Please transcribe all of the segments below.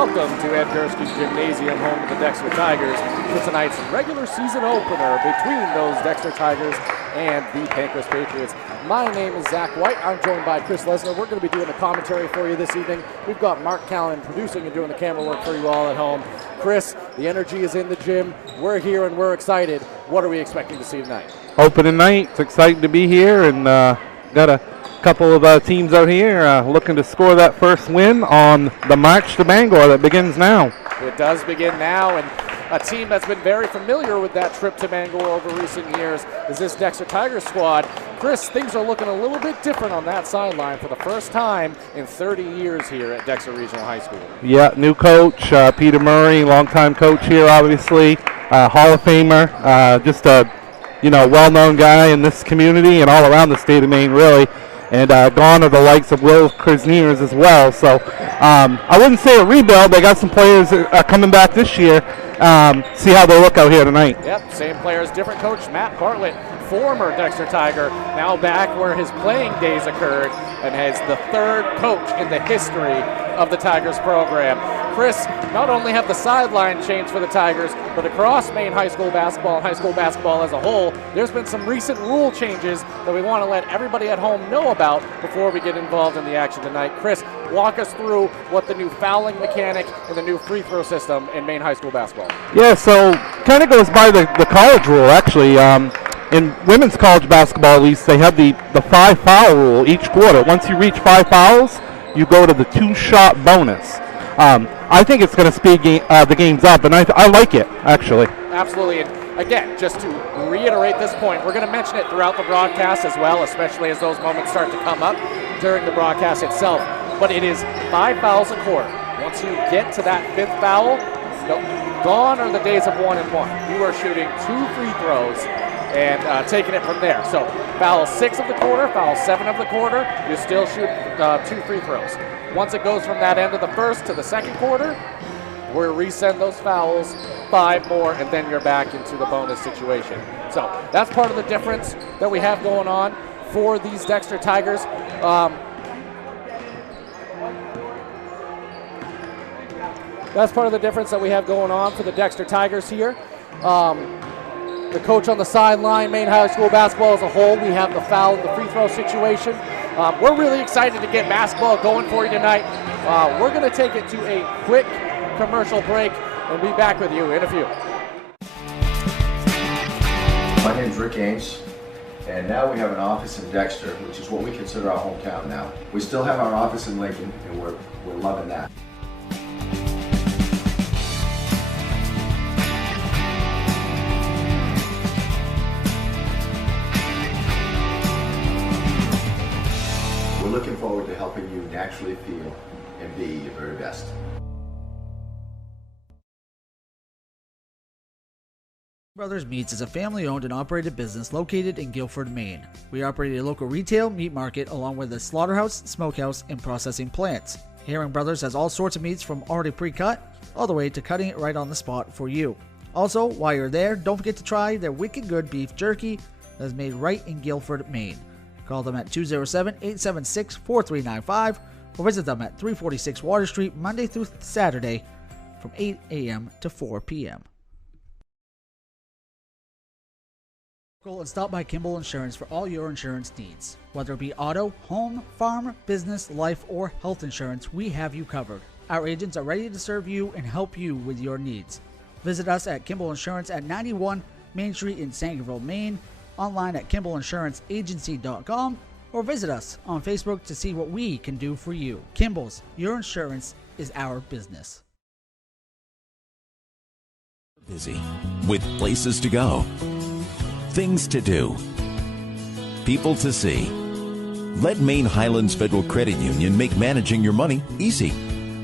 Welcome to Ed Gursky's Gymnasium, home of the Dexter Tigers, for tonight's regular season opener between those Dexter Tigers and the Penquis Patriots. My name is Zach White. I'm joined by Chris Lesnar. We're going to be doing the commentary for you this evening. We've got Mark Callan producing and doing the camera work for you all at home. Chris, the energy is in the gym. We're here and we're excited. What are we expecting to see tonight? Opening night. It's exciting to be here, and got a couple of teams out here looking to score that first win on the march to Bangor that begins now. It does begin now, and a team that's been very familiar with that trip to Bangor over recent years is this Dexter Tigers squad. Chris, things are looking a little bit different on that sideline for the first time in 30 years here at Dexter Regional High School. Yeah, new coach, Peter Murray, longtime coach here, obviously, Hall of Famer, just a well-known guy in this community and all around the state of Maine, really. And gone are the likes of Will Krisniers as well. So I wouldn't say a rebuild. They got some players coming back this year. See how they look out here tonight. Yep, same players, different coach. Matt Bartlett, former Dexter Tiger, now back where his playing days occurred and has the third coach in the history of the Tigers program. Chris, not only have the sideline changed for the Tigers, but across Maine high school basketball and high school basketball as a whole, there's been some recent rule changes that we want to let everybody at home know about before we get involved in the action tonight. Chris, walk us through what the new fouling mechanic and the new free throw system in Maine high school basketball. Yeah, so kind of goes by the college rule, actually. In women's college basketball, at least, they have the 5-foul rule each quarter. Once you reach 5 fouls, you go to the 2-shot bonus. I think it's going to speed the games up, and I like it, actually. Absolutely. And again, just to reiterate this point, we're going to mention it throughout the broadcast as well, especially as those moments start to come up during the broadcast itself. But it is 5 fouls a quarter. Once you get to that 5th foul, gone are the days of 1 and 1. You are shooting 2 free throws and taking it from there. So foul 6 of the quarter, foul 7 of the quarter, you still shoot 2 free throws. Once it goes from that end of the first to the second quarter, we'll resend those fouls, 5 more, and then you're back into the bonus situation. So that's part of the difference that we have going on for these Dexter Tigers. That's part of the difference that we have going on for the Dexter Tigers here. The coach on the sideline, Maine high school basketball as a whole, we have the foul and the free throw situation. We're really excited to get basketball going for you tonight. We're going to take it to a quick commercial break and be back with you in a few. My name is Rick Ames, and now we have an office in Dexter, which is what we consider our hometown now. We still have our office in Lincoln, and we're loving that. We're looking forward to helping you naturally feel and be your very best. Brothers Meats is a family-owned and operated business located in Guilford, Maine. We operate a local retail meat market along with a slaughterhouse, smokehouse, and processing plants. Herring Brothers has all sorts of meats from already pre-cut all the way to cutting it right on the spot for you. Also, while you're there, don't forget to try their wicked good beef jerky that is made right in Guilford, Maine. Call them at 207-876-4395 or visit them at 346 Water Street Monday through Saturday from 8 a.m. to 4 p.m. And stop by Kimball Insurance for all your insurance needs. Whether it be auto, home, farm, business, life, or health insurance, we have you covered. Our agents are ready to serve you and help you with your needs. Visit us at Kimball Insurance at 91 Main Street in Sangerville, Maine, online at KimballInsuranceAgency.com, or visit us on Facebook to see what we can do for you. Kimball's, your insurance is our business. Busy with places to go, things to do, people to see. Let Maine Highlands Federal Credit Union make managing your money easy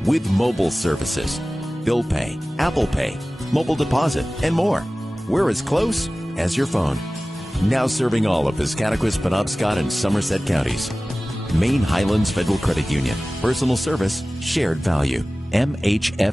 with mobile services, bill pay, Apple Pay, mobile deposit, and more. We're as close as your phone. Now serving all of Piscataquis, Penobscot, and Somerset counties. Maine Highlands Federal Credit Union. Personal service, shared value. MHFCU.com.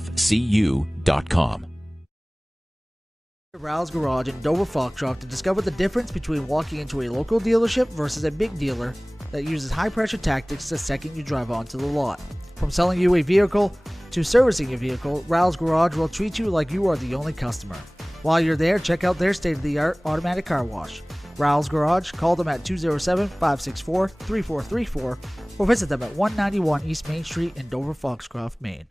Rouse Garage in Dover Foxtrot to discover the difference between walking into a local dealership versus a big dealer that uses high-pressure tactics the second you drive onto the lot. From selling you a vehicle to servicing your vehicle, Raoul's Garage will treat you like you are the only customer. While you're there, check out their state-of-the-art automatic car wash. Raoul's Garage, call them at 207-564-3434 or visit them at 191 East Main Street in Dover, Foxcroft, Maine.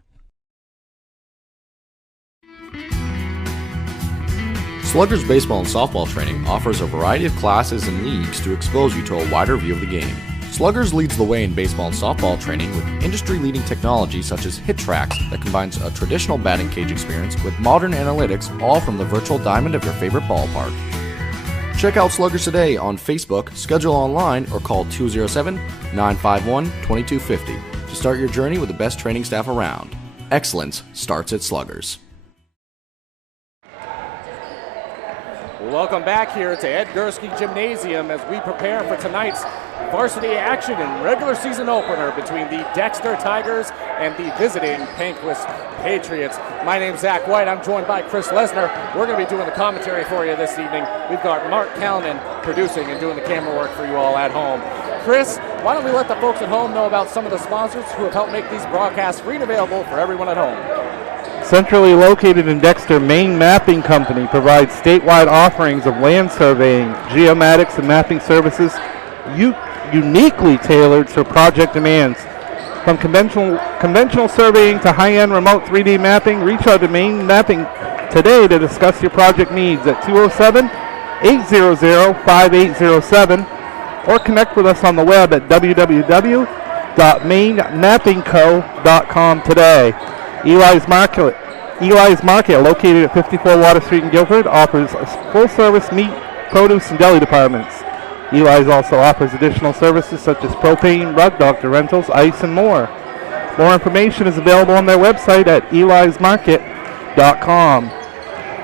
Sluggers baseball and softball training offers a variety of classes and leagues to expose you to a wider view of the game. Sluggers leads the way in baseball and softball training with industry-leading technology such as Hit Tracks that combines a traditional batting cage experience with modern analytics, all from the virtual diamond of your favorite ballpark. Check out Sluggers today on Facebook, schedule online, or call 207-951-2250 to start your journey with the best training staff around. Excellence starts at Sluggers. Welcome back here to Ed Gursky Gymnasium as we prepare for tonight's varsity action and regular season opener between the Dexter Tigers and the visiting Penquis Patriots. My name's Zach White. I'm joined by Chris Lesnar. We're going to be doing the commentary for you this evening. We've got Mark Callanan producing and doing the camera work for you all at home. Chris, why don't we let the folks at home know about some of the sponsors who have helped make these broadcasts free and available for everyone at home. Centrally located in Dexter, Maine Mapping Company provides statewide offerings of land surveying, geomatics, and mapping services uniquely tailored for project demands. From conventional surveying to high-end remote 3D mapping, reach out to Maine Mapping today to discuss your project needs at 207-800-5807 or connect with us on the web at www.mainemappingco.com today. Eli's Market, located at 54 Water Street in Guilford, offers full-service meat, produce, and deli departments. Eli's also offers additional services such as propane, rug doctor rentals, ice, and more. More information is available on their website at elismarket.com.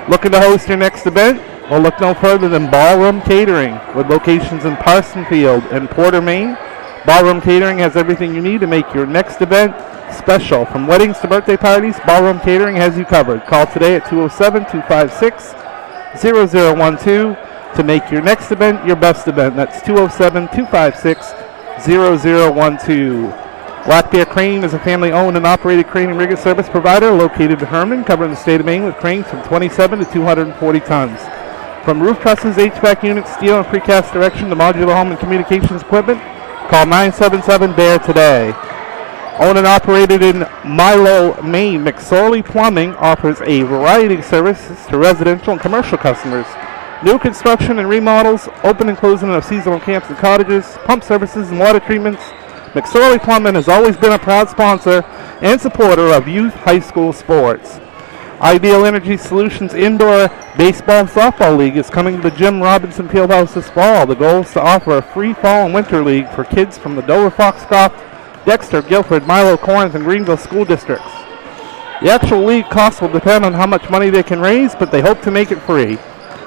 Looking to host your next event? Well, look no further than Ballroom Catering. With locations in Parsonsfield and Porter, Maine, Ballroom Catering has everything you need to make your next event special. From weddings to birthday parties, Ballroom Catering has you covered. Call today at 207-256-0012 to make your next event your best event. That's 207-256-0012. Black Bear Crane is a family-owned and operated crane and rigger service provider located in Herman, covering the state of Maine with cranes from 27 to 240 tons. From roof trusses, HVAC units, steel and precast erection to modular home and communications equipment, call 977-BEAR today. Owned and operated in Milo, Maine, McSorley Plumbing offers a variety of services to residential and commercial customers. New construction and remodels, open and closing of seasonal camps and cottages, pump services and water treatments. McSorley Plumbing has always been a proud sponsor and supporter of youth high school sports. Ideal Energy Solutions Indoor Baseball and Softball League is coming to the Jim Robinson Fieldhouse this fall. The goal is to offer a free fall and winter league for kids from the Dover, Foxcroft, Dexter, Guilford, Milo, Corinth, and Greenville school districts. The actual league cost will depend on how much money they can raise, but they hope to make it free.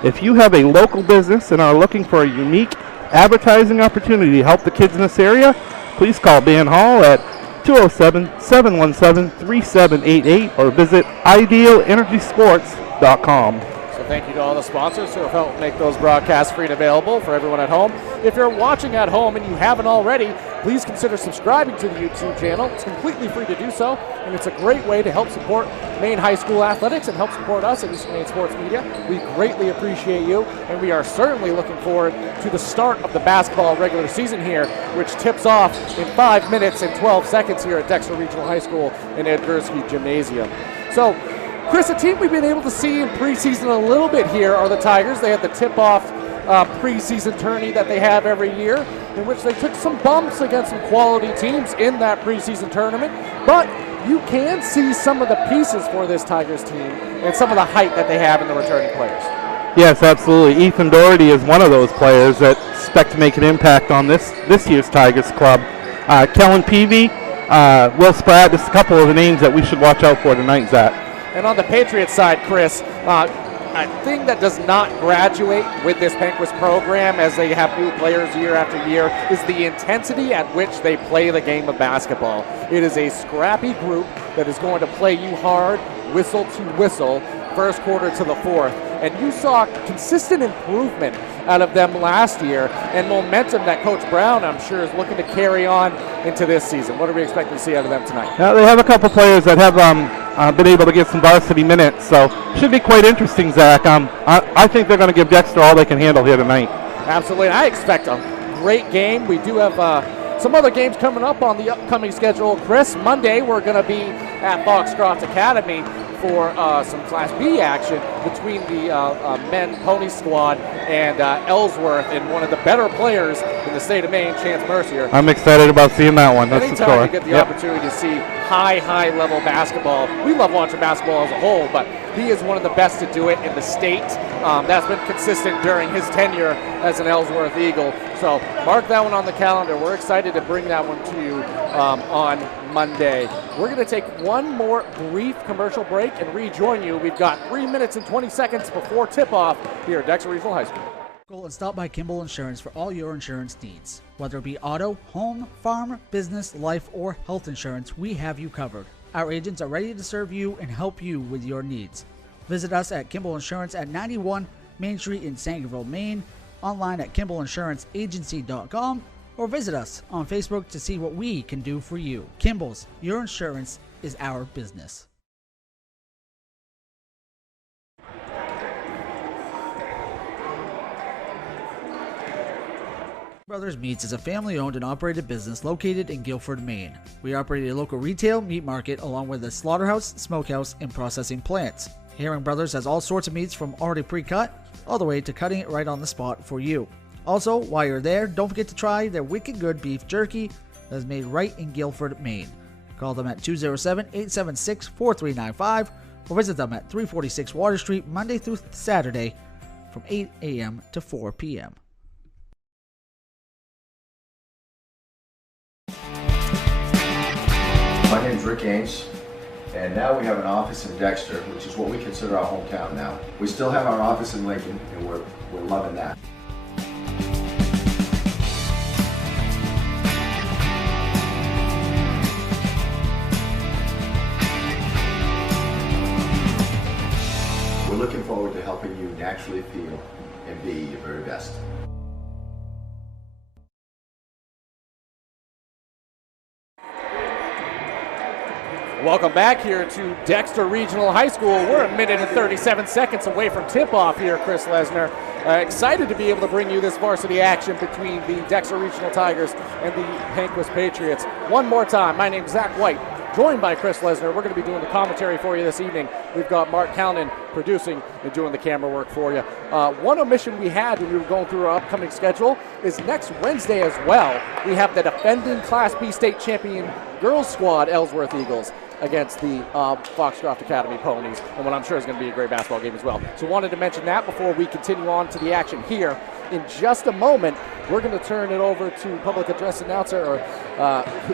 If you have a local business and are looking for a unique advertising opportunity to help the kids in this area, please call Dan Hall at 207-717-3788 or visit idealenergysports.com. So thank you to all the sponsors who have helped make those broadcasts free and available for everyone at home. If you're watching at home and you haven't already, please consider subscribing to the YouTube channel. It's completely free to do so, and it's a great way to help support Maine high school athletics and help support us at Eastern Maine Sports Media. We greatly appreciate you, and we are certainly looking forward to the start of the basketball regular season here, which tips off in 5 minutes and 12 seconds here at Dexter Regional High School in Ed Gursky Gymnasium. So, Chris, a team we've been able to see in preseason a little bit here are the Tigers. They had the tip-off preseason tourney that they have every year, in which they took some bumps against some quality teams in that preseason tournament. But you can see some of the pieces for this Tigers team and some of the height that they have in the returning players. Yes, absolutely. Ethan Doherty is one of those players that expect to make an impact on this year's Tigers club. Kellen Peavy, Will Spratt, just a couple of the names that we should watch out for tonight, Zach. And on the Patriots side, Chris, a thing that does not graduate with this Penquis program as they have new players year after year is the intensity at which they play the game of basketball. It is a scrappy group that is going to play you hard, whistle to whistle, first quarter to the fourth. And you saw consistent improvement out of them last year, and momentum that Coach Brown, I'm sure, is looking to carry on into this season. What are we expecting to see out of them tonight? They have a couple players that have been able to get some varsity minutes, so should be quite interesting, Zach. I think they're going to give Dexter all they can handle here tonight. Absolutely. I expect a great game. We do have some other games coming up on the upcoming schedule. Chris, Monday we're going to be at Foxcroft Academy for some Class B action between the men pony squad and Ellsworth, and one of the better players in the state of Maine, Chance Mercier. I'm excited about seeing that one. That's Anytime you get the opportunity to see high level basketball, we love watching basketball as a whole, but he is one of the best to do it in the state. That's been consistent during his tenure as an Ellsworth Eagle. So mark that one on the calendar. We're excited to bring that one to you on Monday. We're going to take one more brief commercial break and rejoin you. We've got 3 minutes and 20 seconds before tip-off here at Dexter Regional High School. And stop by Kimball Insurance for all your insurance needs. Whether it be auto, home, farm, business, life, or health insurance, we have you covered. Our agents are ready to serve you and help you with your needs. Visit us at Kimball Insurance at 91 Main Street in Sangerville, Maine, online at KimballInsuranceAgency.com, or visit us on Facebook to see what we can do for you. Kimball's, your insurance is our business. Brothers Meats is a family-owned and operated business located in Guilford, Maine. We operate a local retail meat market along with a slaughterhouse, smokehouse, and processing plants. Herring Brothers has all sorts of meats from already pre-cut all the way to cutting it right on the spot for you. Also, while you're there, don't forget to try their wicked good beef jerky that is made right in Guilford, Maine. Call them at 207-876-4395 or visit them at 346 Water Street Monday through Saturday from 8 a.m. to 4 p.m. My name's Rick Ames, and now we have an office in Dexter, which is what we consider our hometown now. We still have our office in Lincoln, and we're loving that. We're looking forward to helping you naturally feel and be your very best. Welcome back here to Dexter Regional High School. We're a minute and 37 seconds away from tip-off here, Chris Lesnar. Excited to be able to bring you this varsity action between the Dexter Regional Tigers and the Penquis Patriots. One more time, my name's Zach White, joined by Chris Lesnar. We're going to be doing the commentary for you this evening. We've got Mark Calnan producing and doing the camera work for you. One omission we had when we were going through our upcoming schedule is next Wednesday as well. We have the defending Class B state champion girls squad, Ellsworth Eagles, against the Foxcroft Academy Ponies, and what I'm sure is going to be a great basketball game as well. So wanted to mention that before we continue on to the action here. In just a moment, we're going to turn it over to public address announcer, or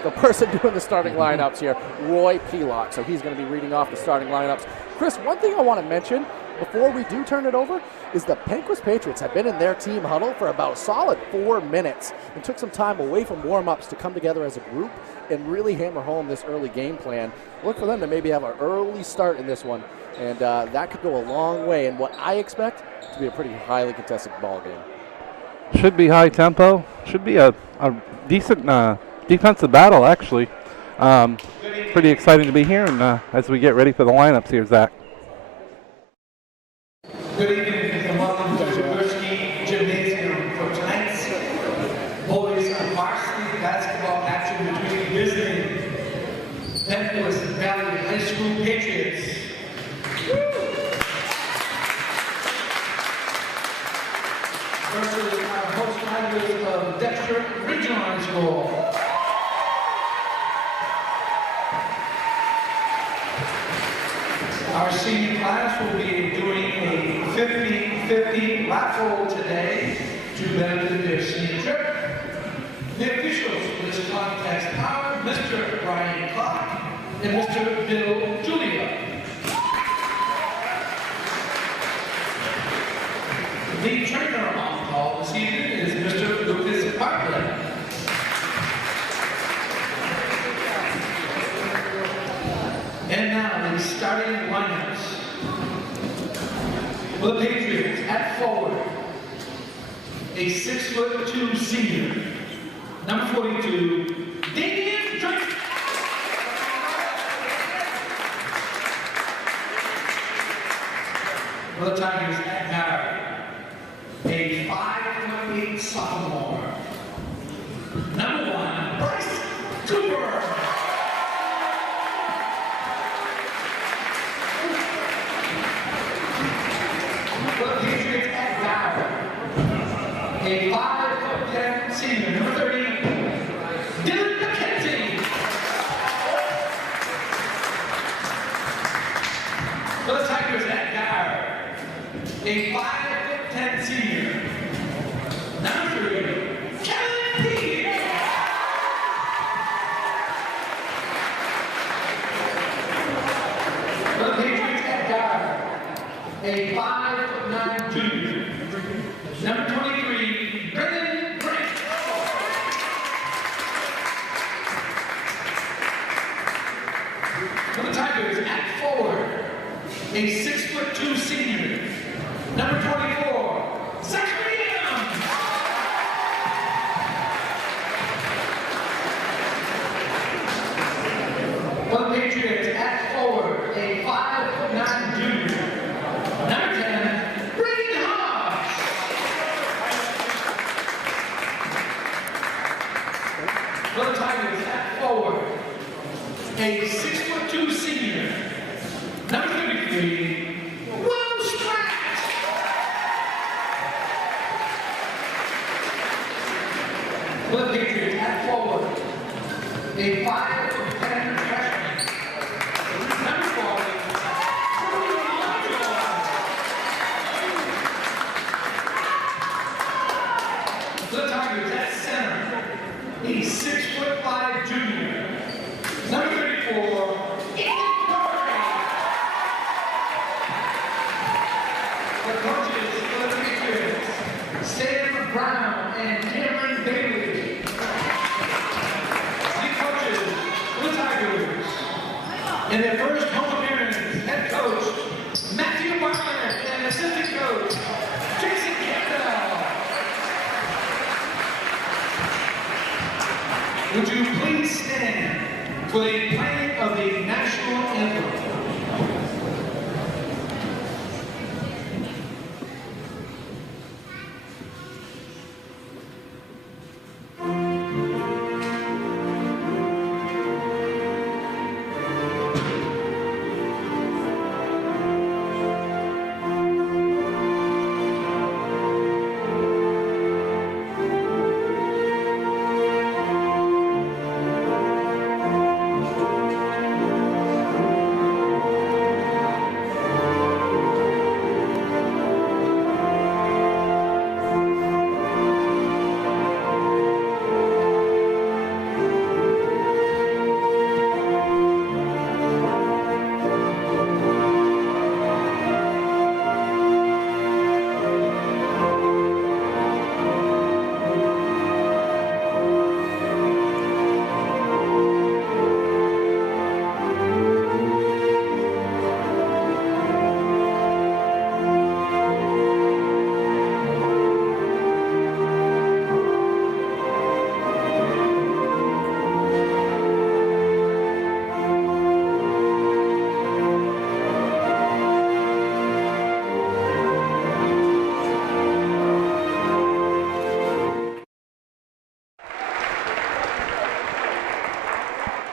the person doing the starting lineups here, Roy Pelock. So he's going to be reading off the starting lineups. Chris, one thing I want to mention before we do turn it over is the Penquis Patriots have been in their team huddle for about a solid 4 minutes and took some time away from warm-ups to come together as a group and really hammer home this early game plan. Look for them to maybe have an early start in this one, and that could go a long way in what I expect to be a pretty highly contested ball game. Should be high tempo. Should be a decent defensive battle, actually. Pretty exciting to be here, and as we get ready for the lineups here, Zach. Good evening and welcome to the Varsity Gymnasium for tonight's boys varsity basketball action between visiting Penquis Valley High School Patriots. Versus our host tigers of Dexter Regional High School. Our senior class will be doing a 50-50 raffle today to benefit their senior trip. The officials for this contest are Mr. Brian Clark and Mr. Bill Julia. The trainer on call this evening is Mr. Lucas Bartlett. And now the starting lineups. For the Patriots at forward, a 6'2" senior, number 42, Damian Drake. For the Tigers at guard, a 5'8" sophomore, number 1, Bryce Cooper. For the Patriots at guard, a 5'10" senior, number 30, Dylan McKenzie. For the Tigers at guard, a 5'10" senior, number 3, Kevin Peake. For the Patriots at guard, a 5'9" junior, number 23, Brendan Grant. For the Tigers at forward, a 6'2" senior, number 24, Zachary Adams. For the Patriots at forward, a 5'9" junior, number 10, Braden Hobbs. For the Tigers at forward, a 6'2" senior, number 33, Will Spratt. For the Patriots at forward, a 5'10" freshman, number 12, Jordan Lovejoy. For the Tigers at center, a 6'5" junior, number 34, Ethan Murray. The coaches for the Patriots, Sam Brown and Cameron Bailey. The coaches for the Tigers, in their first home appearance, head coach Matthew Bartlett and assistant coach Jason Campbell. Would you please stand for the playing of the national anthem?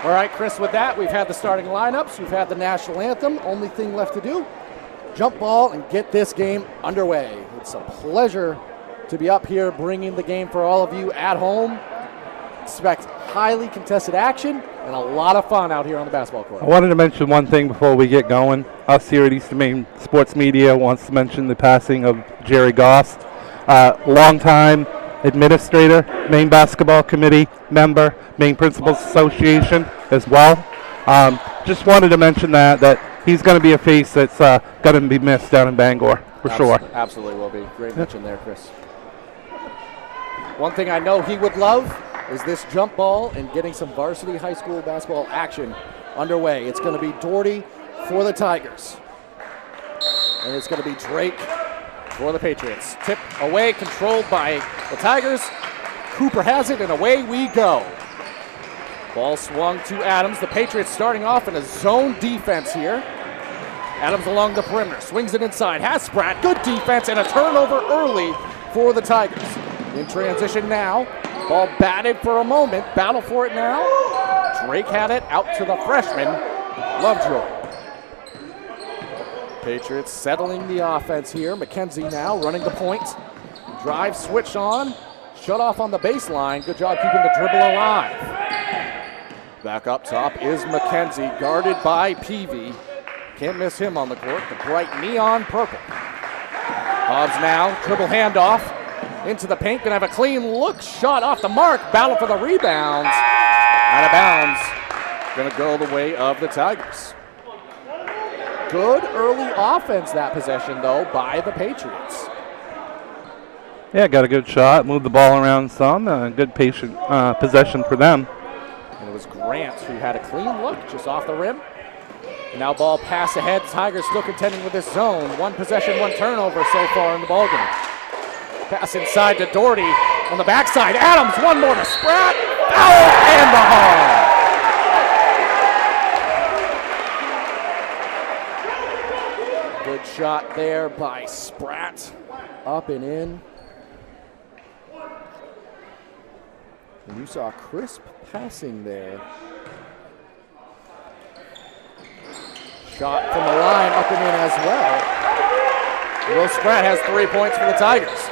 All right, Chris, with that, we've had the starting lineups, we've had the national anthem. Only thing left to do, jump ball and get this game underway. It's a pleasure to be up here bringing the game for all of you at home. Expect highly contested action and a lot of fun out here on the basketball court. I wanted to mention one thing before we get going. Us here at Eastern Maine Sports Media wants to mention the passing of Jerry Goss, longtime administrator, Maine Basketball Committee member, Maine Principals Association as well. Just wanted to mention that he's going to be a face that's going to be missed down in Bangor for sure. Absolutely will be. Great mention there, Chris. One thing I know he would love is this jump ball and getting some varsity high school basketball action underway. It's going to be Doherty for the Tigers. And it's going to be Drake for the Patriots. Tip away, controlled by the Tigers. Cooper has it, and away we go. Ball swung to Adams. The Patriots starting off in a zone defense here. Adams along the perimeter, swings it inside, has Spratt. Good defense and a turnover early for the Tigers. In transition now. Ball batted for a moment. Battle for it now. Drake had it out to the freshman, Lovejoy. Patriots settling the offense here. McKenzie now running the point. Drive switch on. Shut off on the baseline. Good job keeping the dribble alive. Back up top is McKenzie, guarded by Peavy. Can't miss him on the court. The bright neon purple. Hobbs now, dribble handoff into the paint. Gonna have a clean look shot off the mark. Battle for the rebounds. Out of bounds. Gonna go the way of the Tigers. Good early offense that possession though by the Patriots. Yeah, got a good shot, moved the ball around some, good patient possession for them. And it was Grant who had a clean look just off the rim. And now ball pass ahead. Tigers still contending with this zone. One possession, one turnover so far in the ballgame. Pass inside to Doherty on the backside. Adams, one more to Spratt. Foul and the harm. Good shot there by Spratt. Up and in. And you saw crisp passing there. Shot from the line, up and in as well. Will Spratt has 3 points for the Tigers.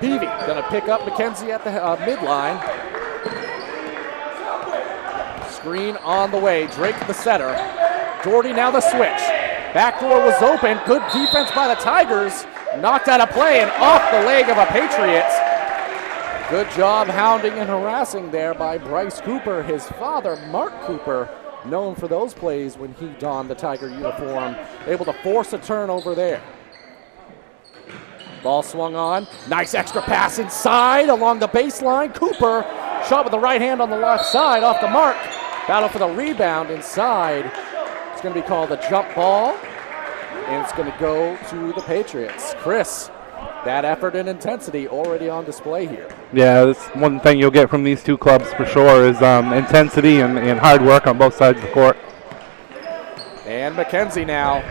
Peavy gonna pick up McKenzie at the midline. Screen on the way, Drake the setter. Doherty now the switch. Backdoor was open, good defense by the Tigers. Knocked out of play and off the leg of a Patriots. Good job hounding and harassing there by Bryce Cooper. His father, Mark Cooper, known for those plays when he donned the Tiger uniform. Able to force a turnover there. Ball swung on. Nice extra pass inside along the baseline. Cooper shot with the right hand on the left side off the mark. Battle for the rebound inside. It's going to be called a jump ball, and it's going to go to the Patriots. Chris, that effort and intensity already on display here. Yeah, that's one thing you'll get from these two clubs for sure is intensity and hard work on both sides of the court. And McKenzie now,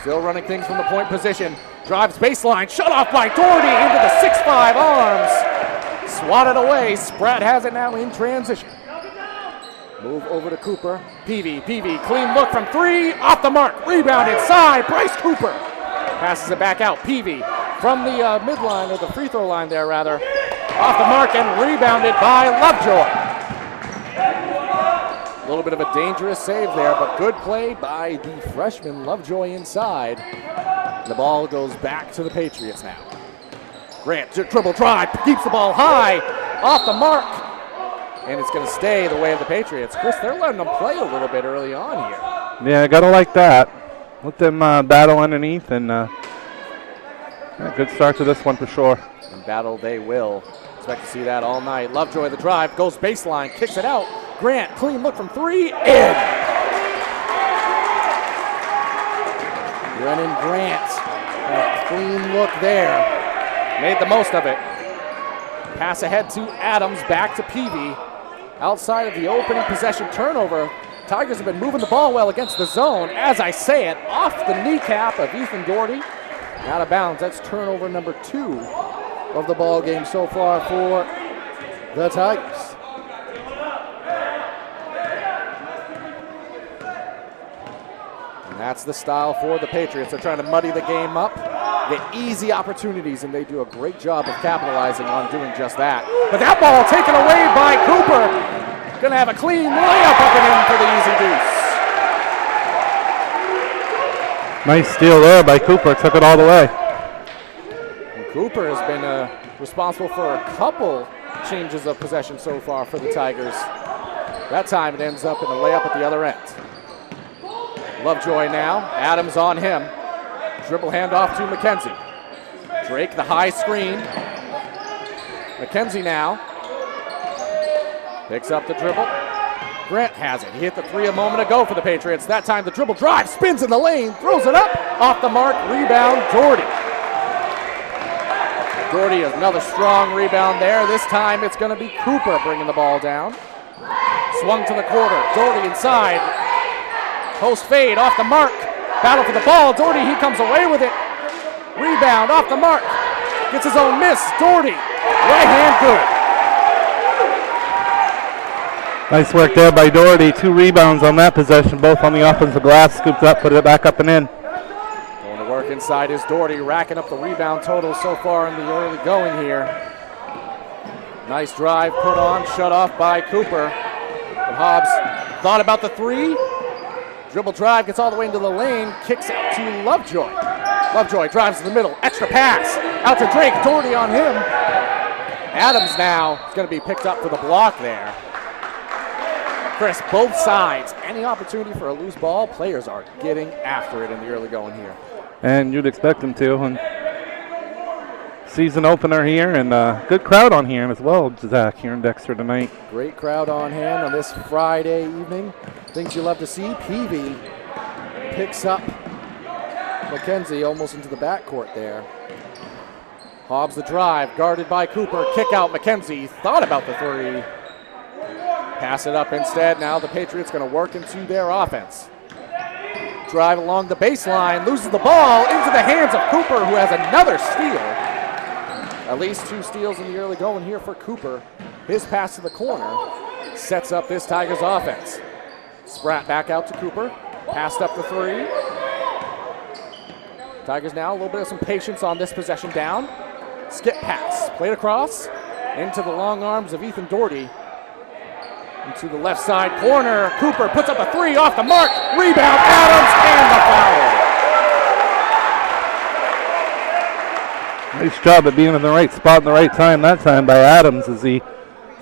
still running things from the point position. Drives baseline, shut off by Doherty into the 6'5" arms. Swatted away, Spratt has it now in transition. Move over to Cooper, Peavy, clean look from three, off the mark, rebound inside, Bryce Cooper. Passes it back out, Peavy from the midline, or the free throw line there rather. Off the mark and rebounded by Lovejoy. A little bit of a dangerous save there, but good play by the freshman Lovejoy inside. The ball goes back to the Patriots now. Grant, dribble drive, keeps the ball high, off the mark, and it's going to stay the way of the Patriots. Chris, they're letting them play a little bit early on here. Yeah, gotta like that. Let them battle underneath, and good start to this one for sure. And battle they will. Expect to see that all night. Lovejoy the drive, goes baseline, kicks it out. Grant, clean look from three, in. Brennan Grant, a clean look there. Made the most of it. Pass ahead to Adams, back to Peavy. Outside of the opening possession turnover, Tigers have been moving the ball well against the zone. As I say it, off the kneecap of Ethan Doherty. Out of bounds, that's turnover number 2 of the ball game so far for the Tigers. And that's the style for the Patriots. They're trying to muddy the game up, get easy opportunities, and they do a great job of capitalizing on doing just that. But that ball taken away by Cooper. Gonna have a clean layup up and in for the easy deuce. Nice steal there by Cooper, took it all the way. And Cooper has been responsible for a couple changes of possession so far for the Tigers. That time it ends up in a layup at the other end. Lovejoy now, Adams on him. Dribble handoff to McKenzie. Drake, the high screen. McKenzie now. Picks up the dribble. Grant has it. He hit the three a moment ago for the Patriots. That time the dribble drive, spins in the lane, throws it up, off the mark, rebound, Doherty. Doherty, another strong rebound there. This time it's going to be Cooper bringing the ball down. Swung to the quarter. Doherty inside. Post fade off the mark. Battle for the ball. Doherty, he comes away with it. Rebound off the mark. Gets his own miss. Doherty, right hand good. Nice work there by Doherty. 2 rebounds on that possession, both on the offensive glass. Scooped up, put it back up and in. Going to work inside is Doherty, racking up the rebound total so far in the early going here. Nice drive put on, shut off by Cooper. But Hobbs thought about the 3. Dribble drive, gets all the way into the lane, kicks out to Lovejoy. Lovejoy drives to the middle, extra pass, out to Drake, Doherty on him. Adams now is going to be picked up for the block there. Chris, both sides, any opportunity for a loose ball, players are getting after it in the early going here. And you'd expect them to. And season opener here, and good crowd on here as well, Zach, here in Dexter tonight. Great crowd on hand on this Friday evening. Things you love to see. Peavy picks up McKenzie almost into the backcourt there. Hobbs the drive, guarded by Cooper. Kick out McKenzie, thought about the 3. Pass it up instead. Now the Patriots going to work into their offense. Drive along the baseline, loses the ball into the hands of Cooper, who has another steal. At least 2 steals in the early going here for Cooper. His pass to the corner sets up this Tigers offense. Spratt back out to Cooper, passed up the 3. Tigers now a little bit of some patience on this possession down. Skip pass, played across into the long arms of Ethan Doherty. Into the left side corner, Cooper puts up a 3 off the mark. Rebound, Adams, and the foul. Nice job at being in the right spot in the right time that time by Adams as he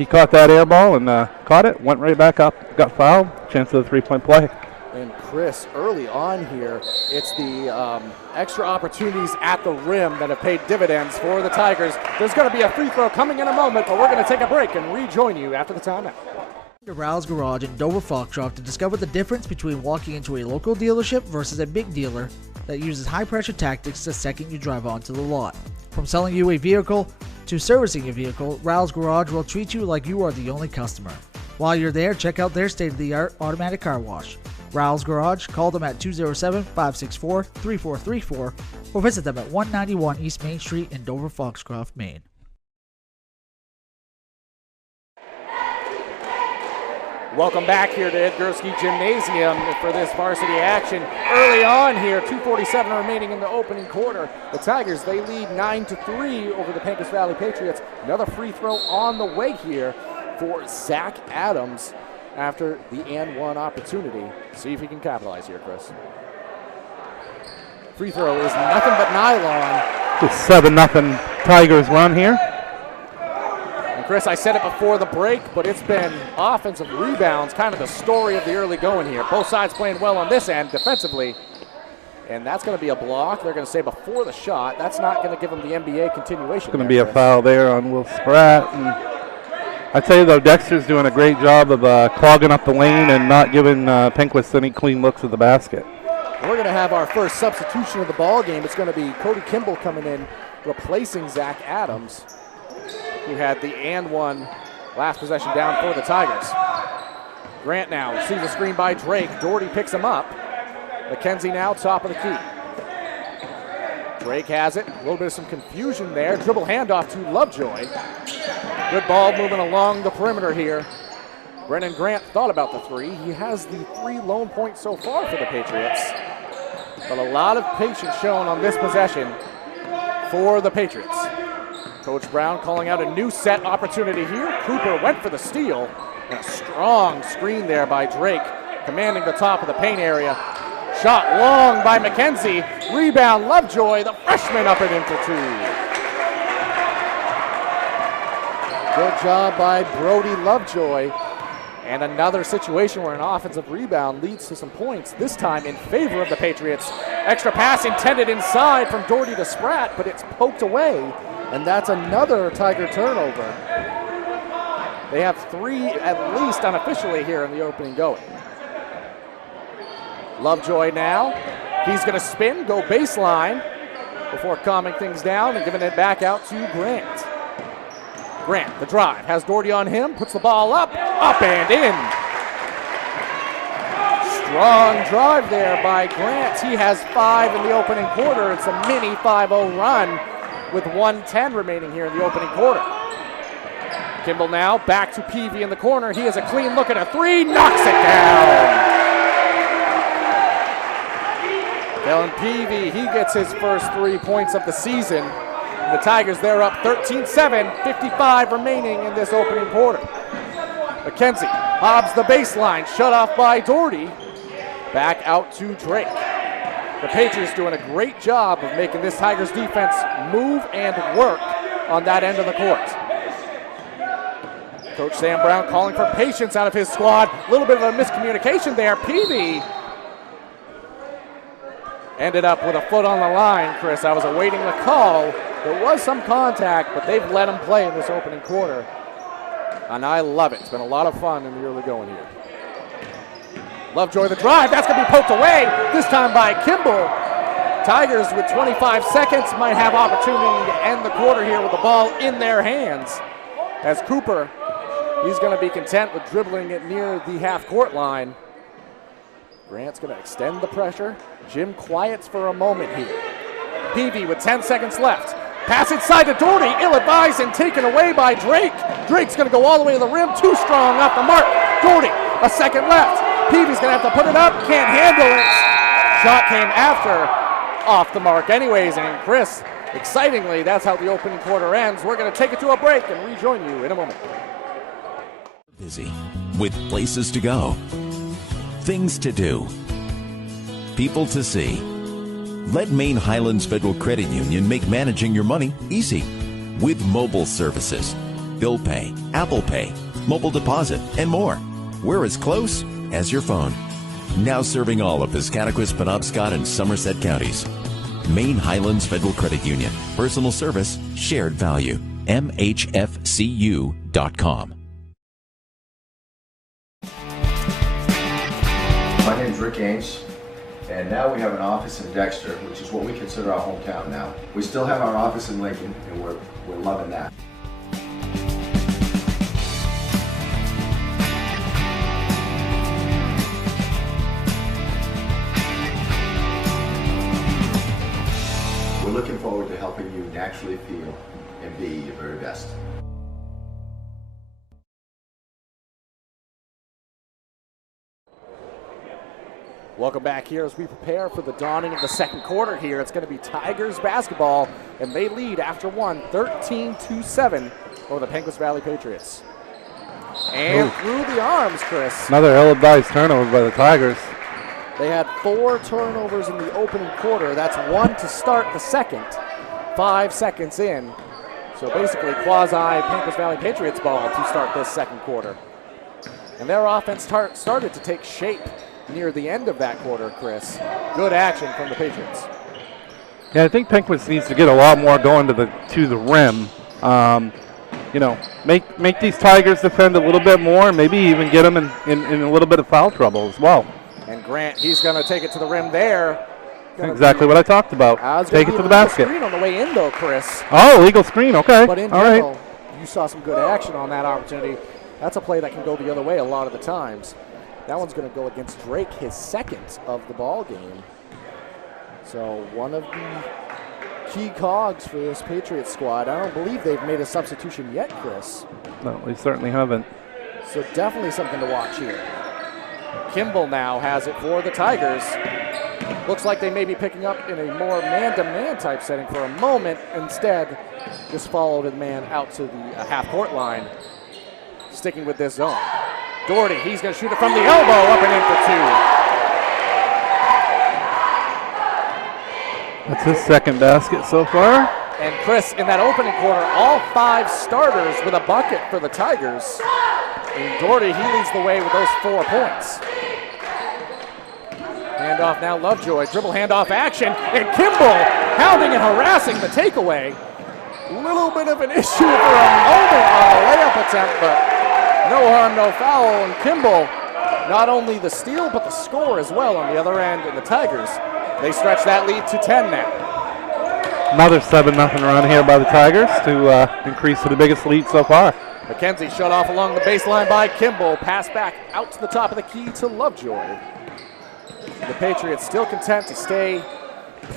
caught that air ball and caught it, went right back up, got fouled, chance of the 3-point play. And Chris, early on here, it's the extra opportunities at the rim that have paid dividends for the Tigers. There's going to be a free throw coming in a moment, but we're going to take a break and rejoin you after the timeout. To Rouse Garage in Dover Foxcroft to discover the difference between walking into a local dealership versus a big dealer that uses high-pressure tactics the second you drive onto the lot. From selling you a vehicle to servicing your vehicle, Rouse Garage will treat you like you are the only customer. While you're there, check out their state-of-the-art automatic car wash. Rouse Garage, call them at 207-564-3434 or visit them at 191 East Main Street in Dover Foxcroft, Maine. Welcome back here to Ed Gursky Gymnasium for this varsity action. Early on here, 2:47 remaining in the opening quarter. The Tigers, they lead 9-3 over the Penquis Valley Patriots. Another free throw on the way here for Zach Adams after the and one opportunity. See if he can capitalize here, Chris. Free throw is nothing but nylon. Just 7-0 Tigers run here. Chris, I said it before the break, but it's been offensive rebounds, kind of the story of the early going here. Both sides playing well on this end defensively, and that's going to be a block. They're going to say before the shot. That's not going to give them the NBA continuation. Going to be a foul there on Will Spratt. And I tell you, though, Dexter's doing a great job of clogging up the lane and not giving Penquis any clean looks at the basket. We're going to have our first substitution of the ball game. It's going to be Cody Kimball coming in, replacing Zach Adams, who had the and one last possession down for the Tigers. Grant now sees a screen by Drake. Doherty picks him up. McKenzie now top of the key. Drake has it. A little bit of some confusion there. Dribble handoff to Lovejoy. Good ball moving along the perimeter here. Brennan Grant thought about the 3. He has the 3 lone points so far for the Patriots. But a lot of patience shown on this possession for the Patriots. Coach Brown calling out a new set opportunity here. Cooper went for the steal. And a strong screen there by Drake, commanding the top of the paint area. Shot long by McKenzie. Rebound Lovejoy, the freshman, up and into 2. Good job by Brody Lovejoy. And another situation where an offensive rebound leads to some points, this time in favor of the Patriots. Extra pass intended inside from Doherty to Spratt, but it's poked away. And that's another Tiger turnover. They have 3 at least unofficially here in the opening going. Lovejoy now. He's going to spin, go baseline. before calming things down and giving it back out to Grant. Grant, the drive, has Doherty on him, puts the ball up and in. Strong drive there by Grant. He has 5 in the opening quarter. It's a mini 5-0 run with 1:10 remaining here in the opening quarter. Kimball now back to Peavy in the corner. He has a clean look at a 3, knocks it down. Dylan Peavy, he gets his first 3 points of the season. The Tigers, they're up 13-7, 55 remaining in this opening quarter. McKenzie hobs the baseline, shut off by Doherty. Back out to Drake. The Patriots doing a great job of making this Tigers defense move and work on that end of the court. Coach Sam Brown calling for patience out of his squad. A little bit of a miscommunication there. Peavy ended up with a foot on the line, Chris. I was awaiting the call. There was some contact, but they've let him play in this opening quarter. And I love it. It's been a lot of fun in the early going here. Lovejoy the drive. That's going to be poked away, this time by Kimball. Tigers with 25 seconds might have opportunity to end the quarter here with the ball in their hands. As Cooper, he's going to be content with dribbling it near the half-court line. Grant's going to extend the pressure. Jim quiets for a moment here. Peavy with 10 seconds left. Pass inside to Doherty, ill-advised and taken away by Drake. Drake's going to go all the way to the rim, too strong off the mark. Doherty, a second left. Peavy's going to have to put it up, can't handle it. Shot came after, off the mark anyways, and Chris, excitingly, that's how the opening quarter ends. We're going to take it to a break and rejoin you in a moment. Busy with places to go, things to do, people to see. Let Maine Highlands Federal Credit Union make managing your money easy with mobile services, bill pay, Apple Pay, mobile deposit, and more. We're as close as your phone. Now serving all of Piscataquis, Penobscot, and Somerset counties. Maine Highlands Federal Credit Union. Personal service, shared value. MHFCU.com. My name is Rick Ames, and now we have an office in Dexter, which is what we consider our hometown now. We still have our office in Lincoln, and we're loving that. We're looking forward to helping you naturally feel and be your very best. Welcome back here as we prepare for the dawning of the second quarter here. It's going to be Tigers basketball, and they lead after one, 13-7 over the Penquis Valley Patriots. And through the arms, Chris. Another ill-advised turnover by the Tigers. They had 4 turnovers in the opening quarter. That's 1 to start the second, 5 seconds in. So basically quasi-Penquis Valley Patriots ball to start this second quarter. And their offense started to take shape near the end of that quarter, Chris. Good action from the Patriots. Yeah, I think Penquis needs to get a lot more going to the rim. You know, make these Tigers defend a little bit more, maybe even get them in a little bit of foul trouble as well. And Grant, he's going to take it to the rim there. Exactly what I talked about. Take it to the basket. Screen on the way in, though, Chris. Oh, legal screen. Okay. But in general, you saw some good action on that opportunity. That's a play that can go the other way a lot of the times. That one's going to go against Drake, his second of the ball game. So one of the key cogs for this Patriots squad. I don't believe they've made a substitution yet, Chris. No, they certainly haven't. So definitely something to watch here. Kimball now has it for the Tigers. Looks like they may be picking up in a more man-to-man type setting for a moment. Instead, just followed the man out to the half-court line, sticking with this zone. Doherty, he's going to shoot it from the elbow, up and in for 2. That's his second basket so far. And Chris, in that opening quarter, all 5 starters with a bucket for the Tigers. And Doherty, he leads the way with those 4 points. Handoff now, Lovejoy, dribble handoff action, and Kimball hounding and harassing the takeaway. Little bit of an issue for a moment on the layup attempt, but no harm, no foul, and Kimball, not only the steal, but the score as well on the other end, and the Tigers, they stretch that lead to 10 now. Another 7-0 run here by the Tigers to increase to the biggest lead so far. McKenzie shut off along the baseline by Kimball. Pass back out to the top of the key to Lovejoy. The Patriots still content to stay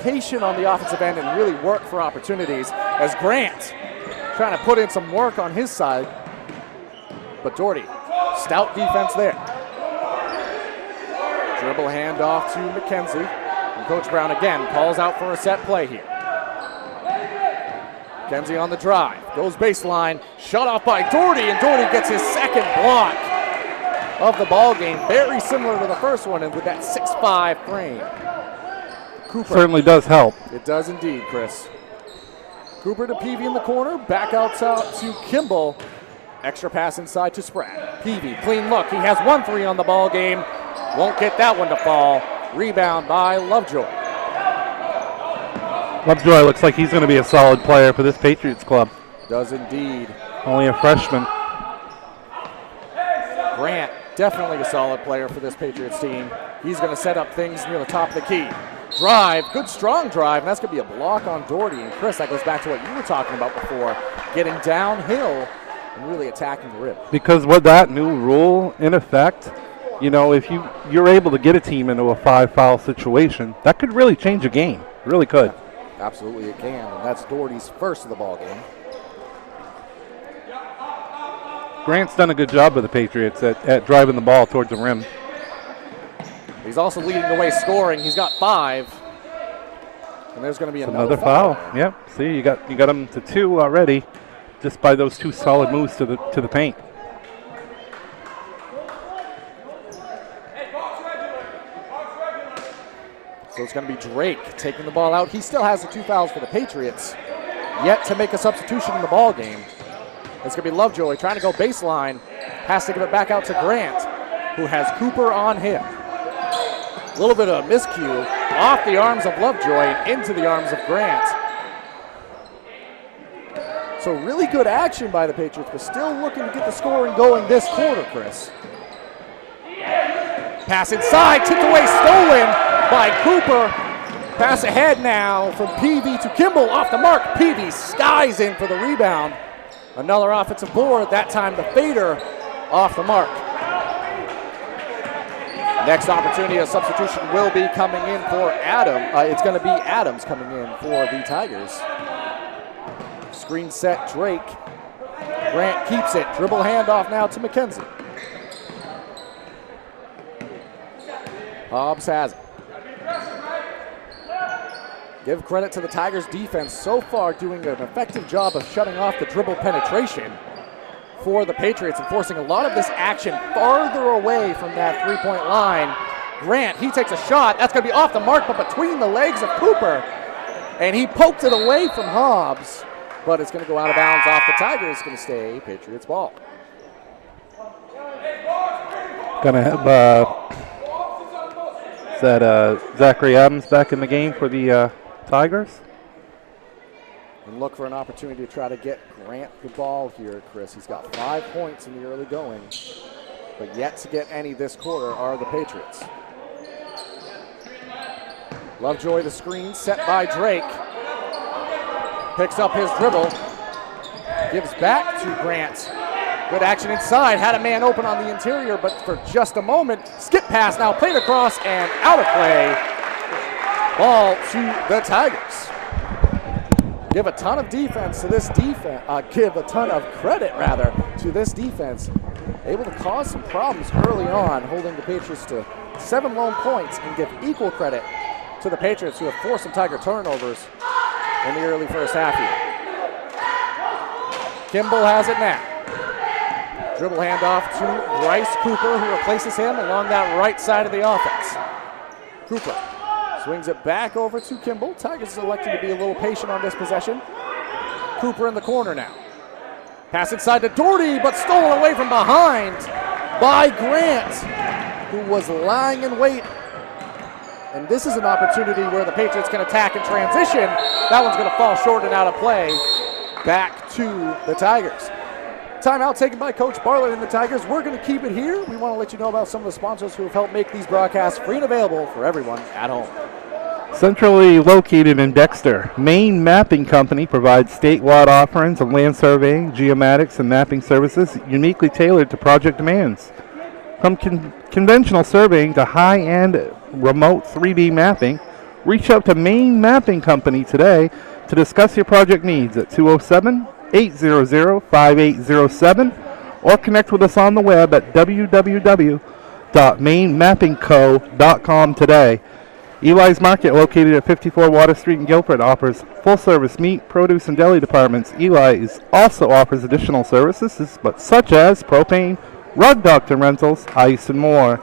patient on the offensive end and really work for opportunities as Grant trying to put in some work on his side. But Doherty, stout defense there. Dribble handoff to McKenzie. And Coach Brown again calls out for a set play here. McKenzie on the drive, goes baseline, shut off by Doherty, and Doherty gets his second block of the ball game. Very similar to the first one, and with that 6'5" frame. Cooper. Certainly does help. It does indeed, Chris. Cooper to Peavy in the corner, back out to Kimball. Extra pass inside to Spratt. Peavy, clean look. He has 1-3 on the ball game. Won't get that one to fall. Rebound by Lovejoy. Lovejoy looks like he's going to be a solid player for this Patriots club. Does indeed. Only a freshman. Grant, definitely a solid player for this Patriots team. He's going to set up things near the top of the key. Drive, good strong drive, and that's going to be a block on Doherty. And Chris, that goes back to what you were talking about before, getting downhill and really attacking the rim. Because with that new rule in effect, you know, if you're able to get a team into a 5-foul situation, that could really change a game. It really could. Yeah, absolutely it can, and that's Doherty's first of the ball game. Grant's done a good job with the Patriots at driving the ball towards the rim. He's also leading the way scoring. He's got 5. And there's going to be another foul. Yep. See, you got him to 2 already, just by those 2 solid moves to the paint. So it's going to be Drake taking the ball out. He still has the 2 fouls for the Patriots, yet to make a substitution in the ball game. It's going to be Lovejoy trying to go baseline. Has to give it back out to Grant, who has Cooper on him. A little bit of a miscue off the arms of Lovejoy and into the arms of Grant. So really good action by the Patriots, but still looking to get the scoring going this quarter, Chris. Pass inside, tipped away, stolen by Cooper. Pass ahead now from Peavy to Kimball, off the mark. Peavy skies in for the rebound. Another offensive board, that time the fader off the mark. Next opportunity, a substitution will be coming in for Adam. It's going to be Adams coming in for the Tigers. Screen set, Drake. Grant keeps it. Dribble handoff now to McKenzie. Hobbs has it. Give credit to the Tigers defense so far, doing an effective job of shutting off the dribble penetration for the Patriots and forcing a lot of this action farther away from that three-point line. Grant, he takes a shot. That's going to be off the mark, but between the legs of Cooper. And he poked it away from Hobbs, but it's going to go out of bounds off the Tigers. It's going to stay Patriots ball. Going to have Zachary Adams back in the game for the Tigers. And look for an opportunity to try to get Grant the ball here, Chris. He's got 5 points in the early going, but yet to get any this quarter are the Patriots. Lovejoy the screen, set by Drake. Picks up his dribble, gives back to Grant. Good action inside, had a man open on the interior, but for just a moment, skip pass now, played across and out of play. Ball to the Tigers. Give a ton of defense to this defense, give a ton of credit rather to this defense. Able to cause some problems early on, holding the Patriots to 7 lone points, and give equal credit to the Patriots, who have forced some Tiger turnovers in the early first half here. Kimball has it now. Dribble handoff to Bryce Cooper, who replaces him along that right side of the offense. Cooper swings it back over to Kimball. Tigers electing to be a little patient on this possession. Cooper in the corner now. Pass inside to Doherty, but stolen away from behind by Grant, who was lying in wait. And this is an opportunity where the Patriots can attack in transition. That one's going to fall short and out of play. Back to the Tigers. Timeout taken by Coach Bartlett and the Tigers. We're going to keep it here. We want to let you know about some of the sponsors who have helped make these broadcasts free and available for everyone at home. Centrally located in Dexter, Maine Mapping Company provides statewide offerings of land surveying, geomatics, and mapping services uniquely tailored to project demands. From conventional surveying to high-end remote 3D mapping, reach out to Maine Mapping Company today to discuss your project needs at 207-800-5807 or connect with us on the web at www.mainemappingco.com today. Eli's Market, located at 54 Water Street in Guilford, offers full-service meat, produce, and deli departments. Eli's also offers additional services, such as propane, rug doctor rentals, ice, and more.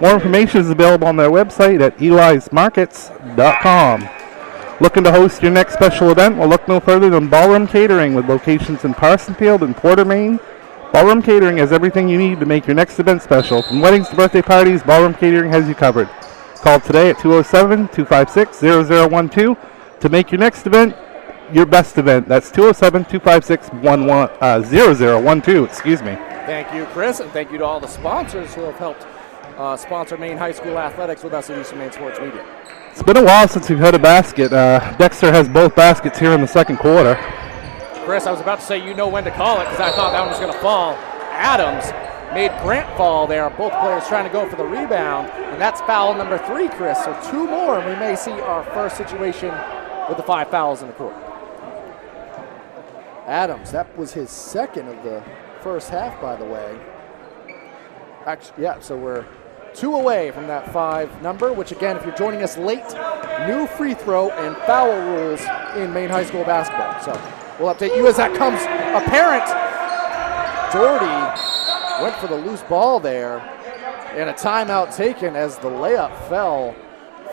More information is available on their website at elismarkets.com. Looking to host your next special event? Well, look no further than Ballroom Catering, with locations in Parsonsfield and Porter, Maine. Ballroom Catering has everything you need to make your next event special. From weddings to birthday parties, Ballroom Catering has you covered. Call today at 207-256-0012 to make your next event your best event. That's 207-256-0012. Excuse me. Thank you, Chris, and thank you to all the sponsors who have helped sponsor Maine High School athletics with us at Eastern Maine Sports Media. It's been a while since we've had a basket. Dexter has both baskets here in the second quarter. Chris, I was about to say you know when to call it because I thought that one was going to fall. Adams made Grant fall there. Both players trying to go for the rebound, and that's foul number 3, Chris. So 2 more, and we may see our first situation with the 5 fouls in the court. Adams, that was his second of the first half, by the way. Actually, yeah, so we're 2 away from that 5 number, which again, if you're joining us late, new free throw and foul rules in Maine High School basketball. So we'll update you as that comes apparent. Doherty went for the loose ball there, and a timeout taken as the layup fell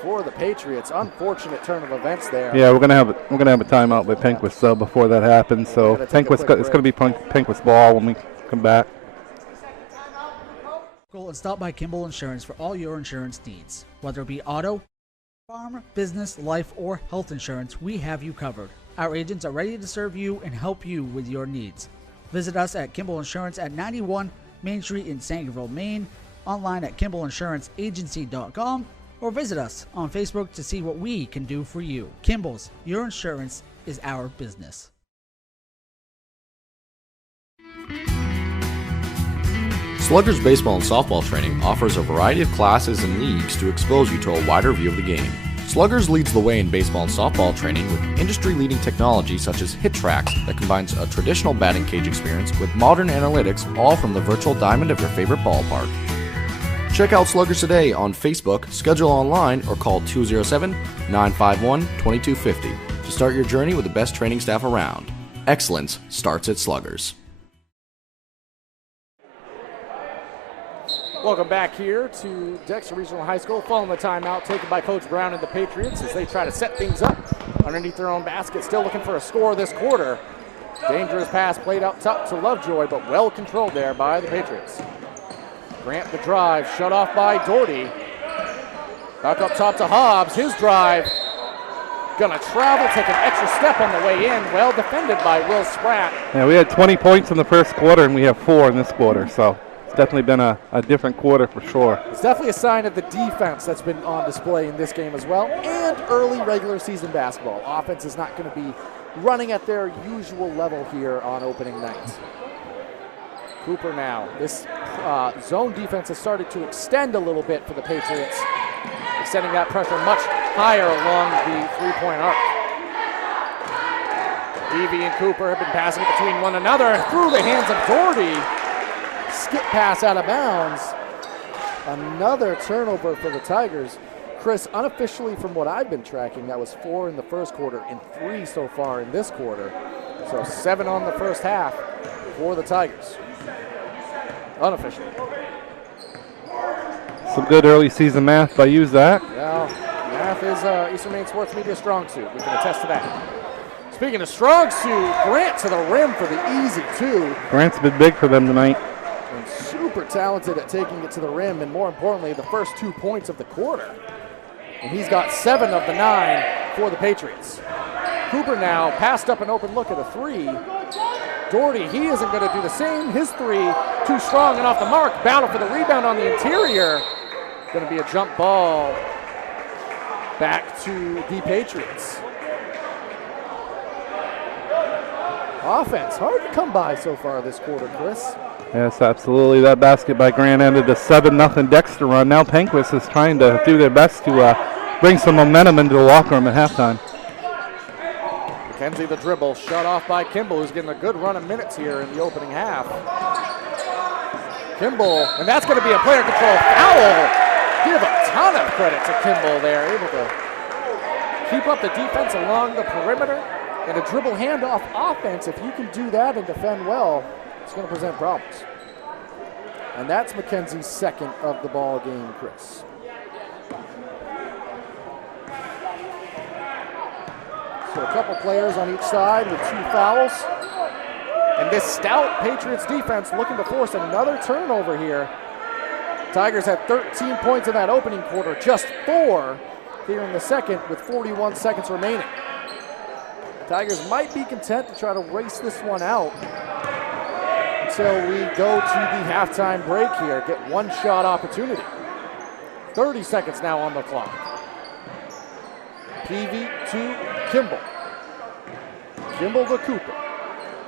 for the Patriots. Unfortunate turn of events there. Yeah, we're gonna have a timeout by Penquis before that happens. So Penquis, it's gonna be Penquis ball when we come back. Go and stop by Kimball Insurance for all your insurance needs. Whether it be auto, farm, business, life, or health insurance, we have you covered. Our agents are ready to serve you and help you with your needs. Visit us at Kimball Insurance at 91 Main Street in Sangerville, Maine, online at KimballInsuranceAgency.com, or visit us on Facebook to see what we can do for you. Kimball's, your insurance is our business. Sluggers baseball and softball training offers a variety of classes and leagues to expose you to a wider view of the game. Sluggers leads the way in baseball and softball training with industry-leading technology such as HitTrax that combines a traditional batting cage experience with modern analytics, all from the virtual diamond of your favorite ballpark. Check out Sluggers today on Facebook, schedule online, or call 207-951-2250 to start your journey with the best training staff around. Excellence starts at Sluggers. Welcome back here to Dexter Regional High School, following the timeout taken by Coach Brown and the Patriots as they try to set things up underneath their own basket. Still looking for a score this quarter. Dangerous pass played out top to Lovejoy, but well controlled there by the Patriots. Grant the drive, shut off by Doherty. Back up top to Hobbs, his drive. Gonna travel, take an extra step on the way in. Well defended by Will Spratt. Yeah, we had 20 points in the first quarter, and we have 4 in this quarter, so definitely been a different quarter for sure. It's definitely a sign of the defense that's been on display in this game as well, and early regular season basketball. Offense is not going to be running at their usual level here on opening night. Cooper now. This zone defense has started to extend a little bit for the Patriots, extending that pressure much higher along the three-point arc. Evie and Cooper have been passing it between one another through the hands of Doherty. Skip pass out of bounds. Another turnover for the Tigers. Chris, unofficially from what I've been tracking, that was 4 in the first quarter and 3 so far in this quarter. So 7 on the first half for the Tigers. Unofficially. Some good early season math by you, Zach. Well, math is Eastern Maine Sports Media strong suit. We can attest to that. Speaking of strong suit, Grant to the rim for the easy 2. Grant's been big for them tonight. And super talented at taking it to the rim, and more importantly, the first 2 points of the quarter. And he's got 7 of the 9 for the Patriots. Cooper now passed up an open look at a 3. Doherty, he isn't going to do the same. His 3, too strong and off the mark. Battle for the rebound on the interior. Going to be a jump ball. back to the Patriots. Offense, hard to come by so far this quarter, Chris. Yes, absolutely. That basket by Grant ended a 7-0 Dexter run. Now Penquis is trying to do their best to bring some momentum into the locker room at halftime. McKenzie the dribble, shut off by Kimball, who's getting a good run of minutes here in the opening half. Kimball, and that's going to be a player control foul. Give a ton of credit to Kimball there, able to keep up the defense along the perimeter. And a dribble handoff offense, if you can do that and defend well, it's going to present problems. And that's McKenzie's second of the ball game, Chris. So a couple players on each side with 2 fouls. And this stout Patriots defense looking to force another turnover here. Tigers had 13 points in that opening quarter, just 4 here in the second with 41 seconds remaining. Tigers might be content to try to race this one out until we go to the halftime break here, get one shot opportunity. 30 seconds now on the clock. Peavy to Kimball. Kimball to Cooper.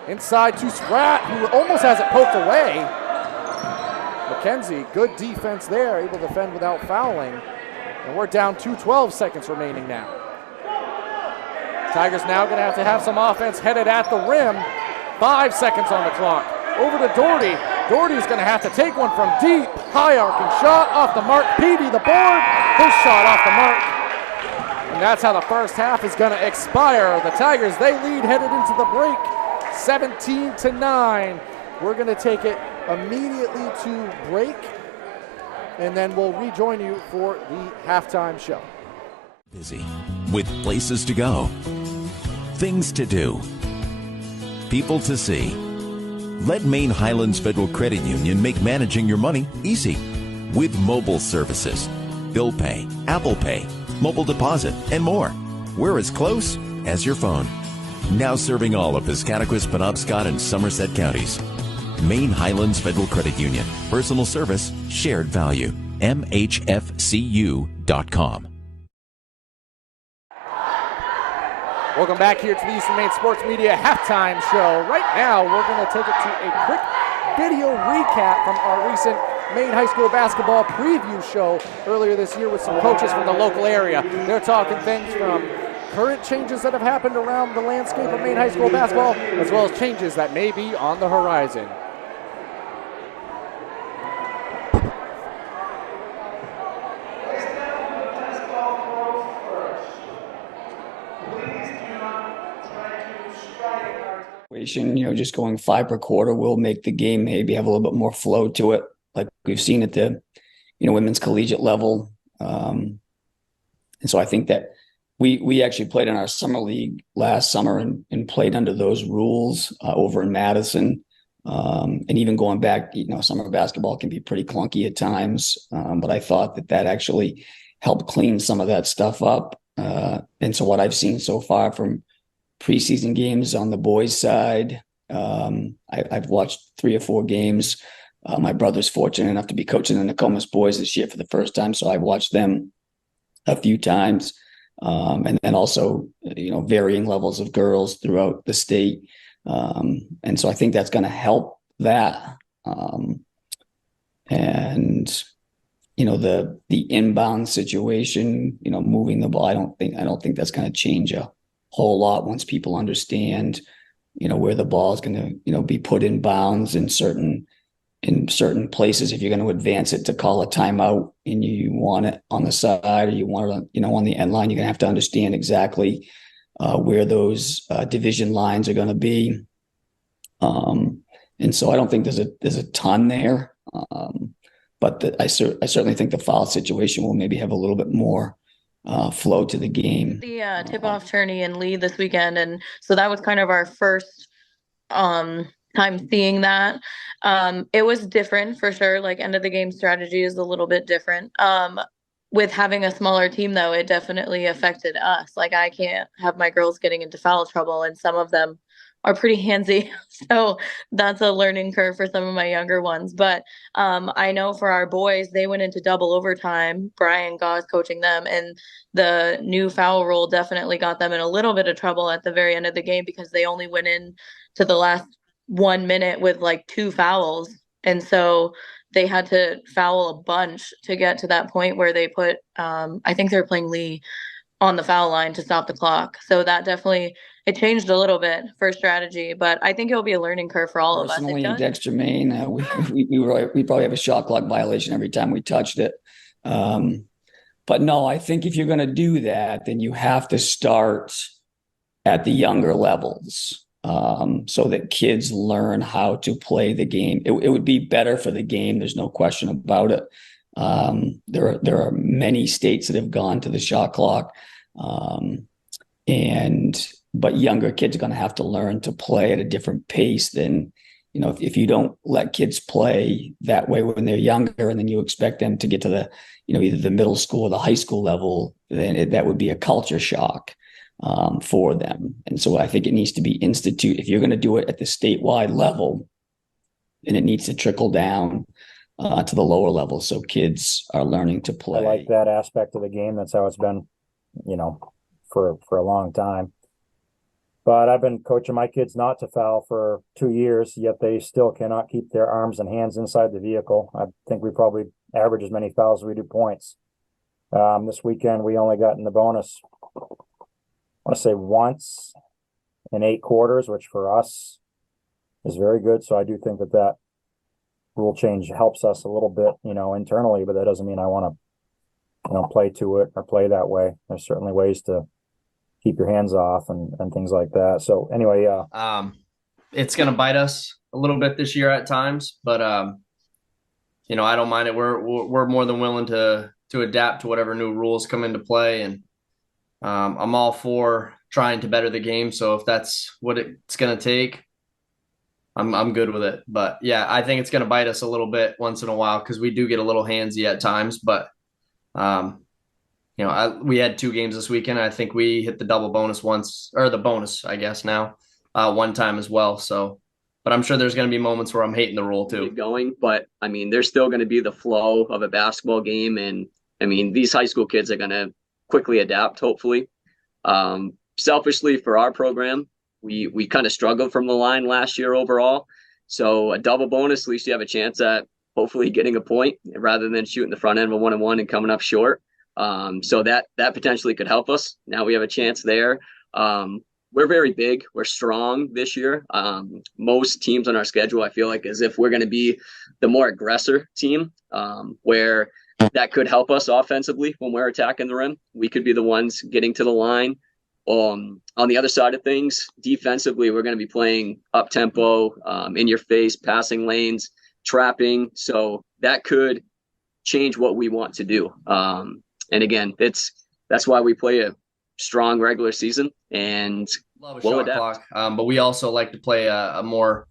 Inside to Spratt, who almost has it poked away. McKenzie, good defense there, able to defend without fouling. And we're down to 12 seconds remaining now. Tigers now going to have some offense headed at the rim. 5 seconds on the clock. Over to Doherty. Doherty's going to have to take one from deep. High arcing shot off the mark. Peavy the board. His shot off the mark. And that's how the first half is going to expire. The Tigers, they lead headed into the break. 17-9. We're going to take it immediately to break. And then we'll rejoin you for the halftime show. Busy with places to go, things to do, people to see. Let Maine Highlands Federal Credit Union make managing your money easy with mobile services, bill pay, Apple Pay, mobile deposit, and more. We're as close as your phone. Now serving all of Piscataquis, Penobscot, and Somerset counties. Maine Highlands Federal Credit Union. Personal service, shared value. MHFCU.com. Welcome back here to the Eastern Maine Sports Media halftime show. Right now, we're going to take it to a quick video recap from our recent Maine High School basketball preview show earlier this year with some coaches from the local area. They're talking things from current changes that have happened around the landscape of Maine High School basketball, as well as changes that may be on the horizon. Just going 5 per quarter will make the game maybe have a little bit more flow to it, like we've seen at the, women's collegiate level. And so I think that we actually played in our summer league last summer and played under those rules over in Madison. And even going back, summer basketball can be pretty clunky at times. But I thought that actually helped clean some of that stuff up. And so what I've seen so far from preseason games on the boys' side, I've watched 3 or 4 games. My brother's fortunate enough to be coaching the Nokomis boys this year for the first time, so I've watched them a few times. And then also, varying levels of girls throughout the state. And so I think that's going to help that. And the inbound situation, moving the ball, I don't think that's going to change a whole lot once people understand, where the ball is going to, be put in bounds in certain places. If you're going to advance it to call a timeout and you want it on the side or you want it, on the end line, you're going to have to understand exactly where those division lines are going to be. And so I don't think there's a ton there. But I certainly think the foul situation will maybe have a little bit more flow to the game. The tip-off tourney in Lee this weekend, and so that was kind of our first time seeing that. It was different for sure. Like, end of the game strategy is a little bit different. With having a smaller team, though, it definitely affected us. Like, I can't have my girls getting into foul trouble, and some of them are pretty handsy. So that's a learning curve for some of my younger ones. But I know for our boys, they went into double overtime. Brian Gauze coaching them, and the new foul rule definitely got them in a little bit of trouble at the very end of the game because they only went in to the last 1 minute with like 2 fouls. And so they had to foul a bunch to get to that point where they put, I think they were playing Lee on the foul line to stop the clock. So that definitely, it changed a little bit for strategy, but I think it'll be a learning curve for all of us. Personally, in Dexter, Maine, we probably have a shot clock violation every time we touched it. But no, I think if you're going to do that, then you have to start at the younger levels, so that kids learn how to play the game. It would be better for the game. There's no question about it. There are many states that have gone to the shot clock, but younger kids are going to have to learn to play at a different pace than, if you don't let kids play that way when they're younger, and then you expect them to get to the, either the middle school or the high school level, then that would be a culture shock for them. And so I think it needs to be if you're going to do it at the statewide level, then it needs to trickle down to the lower level, so kids are learning to play. I like that aspect of the game. That's how it's been, for a long time. But I've been coaching my kids not to foul for 2 years, yet they still cannot keep their arms and hands inside the vehicle. I think we probably average as many fouls as we do points. This weekend, we only got in the bonus, I want to say once in 8 quarters, which for us is very good. So I do think that rule change helps us a little bit, internally, but that doesn't mean I want to, play to it or play that way. There's certainly ways to keep your hands off and things like that. So anyway, it's going to bite us a little bit this year at times, but I don't mind it. We're more than willing to adapt to whatever new rules come into play, and I'm all for trying to better the game. So if that's what it's going to take, I'm good with it. But yeah, I think it's going to bite us a little bit once in a while, because we do get a little handsy at times. But we had 2 games this weekend. I think we hit the double bonus once, or the bonus, I guess now, one time as well. So, but I'm sure there's going to be moments where I'm hating the rule too. But I mean, there's still going to be the flow of a basketball game, and I mean, these high school kids are going to quickly adapt, hopefully. Selfishly for our program, we kind of struggled from the line last year overall. So a double bonus, at least you have a chance at hopefully getting a point rather than shooting the front end of a 1-on-1 and coming up short. So that potentially could help us. Now we have a chance there. We're very big. We're strong this year. Most teams on our schedule, I feel like, as if we're going to be the more aggressor team, where that could help us offensively when we're attacking the rim. We could be the ones getting to the line. On the other side of things, defensively, we're going to be playing up tempo, in your face, passing lanes, trapping. So that could change what we want to do. And again, that's why we play a strong regular season, and we'll adapt. But we also like to play a more